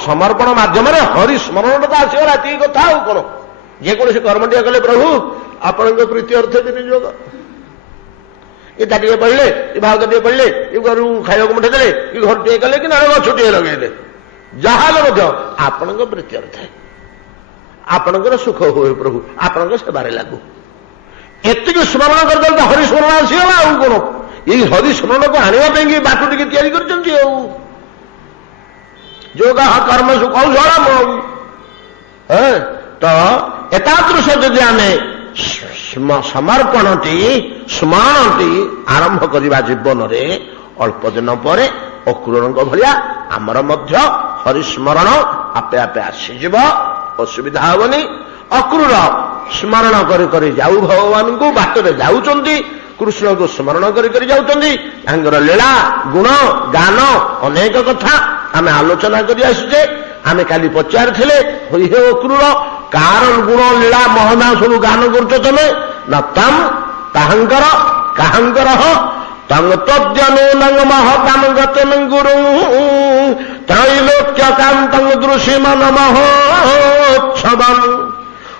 ସମର୍ପଣ ମାଧ୍ୟମରେ ହରି ସ୍ମରଣତା ଆସିଗଲା, ଏତିକି କଥା। ଆଉ କଣ? ଯେକୌଣସି କର୍ମଟିଏ କଲେ ପ୍ରଭୁ ଆପଣଙ୍କ ପ୍ରୀତି ଅର୍ଥ ବିନିଯୋଗ, ଏଟା ଟିକେ ପଢିଲେ, ଏ ଭାଗବତ ଟିକେ ପଢିଲେ, ଏ ଘରୁ ଖାଇବାକୁ ମୁଠେ ଦେଲେ, କି ଘରଟିଏ କଲେ, କି ନହେଲେ ଗଛଟିଏ ଲଗେଇଲେ, ଯାହାହେଲେ ମଧ୍ୟ ଆପଣଙ୍କ ପ୍ରୀତି ଅର୍ଥ, ଆପଣଙ୍କର ସୁଖ ହୁଏ ପ୍ରଭୁ, ଆପଣଙ୍କ ସେବାରେ ଲାଗୁ। ଏତିକି ସ୍ମରଣ କରିଦେଲେ ତ ହରି ସ୍ମରଣ ଆସିଗଲା। ଆଉ କଣ? ଏଇ ହରି ସ୍ମରଣକୁ ଆଣିବା ପାଇଁ କି ବାଟ ଟିକେ ତିଆରି କରିଛନ୍ତି। ଆଉ ଯୋଗ କର୍ମ କୌଶଳ ତ ଏତାଦୃଶ ଯଦି ଆମେ ସମର୍ପଣଟି, ସ୍ମରଣଟି ଆରମ୍ଭ କରିବା ଜୀବନରେ, ଅଳ୍ପ ଦିନ ପରେ ଅକ୍ରୂରଙ୍କ ଭଳିଆ ଆମର ମଧ୍ୟ ହରିସ୍ମରଣ ଆପେ ଆପେ ଆସିଯିବ, ଅସୁବିଧା ହେବନି। ଅକ୍ରୂର ସ୍ମରଣ କରି କରି ଯାଉ ଭଗବାନଙ୍କୁ, ବାଟରେ ଯାଉଛନ୍ତି, କୃଷ୍ଣଙ୍କୁ ସ୍ମରଣ କରି କରି ଯାଉଛନ୍ତି। ତାଙ୍କର ଲୀଳା, ଗୁଣ, ଗାନ, ଅନେକ କଥା ଆମେ ଆଲୋଚନା କରି ଆସିଛେ। ଆମେ କାଲି ପଚାରିଥିଲେ, ହେ ଅକ୍ରୂର, କାର ଗୁଣ ଲୀଳା ମହିମା ସବୁ ଗାନ କରୁଛ ତମେ? ନା ତମ୍, ତାହାଙ୍କର, କାହାଙ୍କର? ତଙ୍ଗ ତଦ୍ୟନୁ ନଙ୍ଗ ମହତାମ ଗତନ ଗୁରୁ त्रैलोक्यकान्तं दृशिमनमहोत्सवम्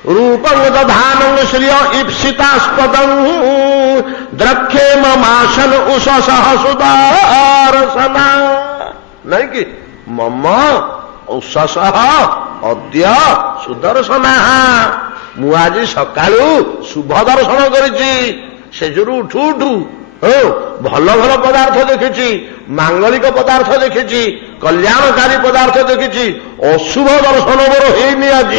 रूपं दधानं श्रिय ईप्सितास्पदं द्रक्षेम माशन उषसः सुदर्शना। नहीं कि मम उषसः अद्य सुदर्शना, मु आज सकाळू शुभ दर्शन करिछि। सेजरू उठू उठू भल भल पदार्थ देखिछि, मांगलिक पदार्थ देखिछि, कल्याणकारी पदार्थ देखिछि, अशुभ दर्शन मोर हेइनि आज।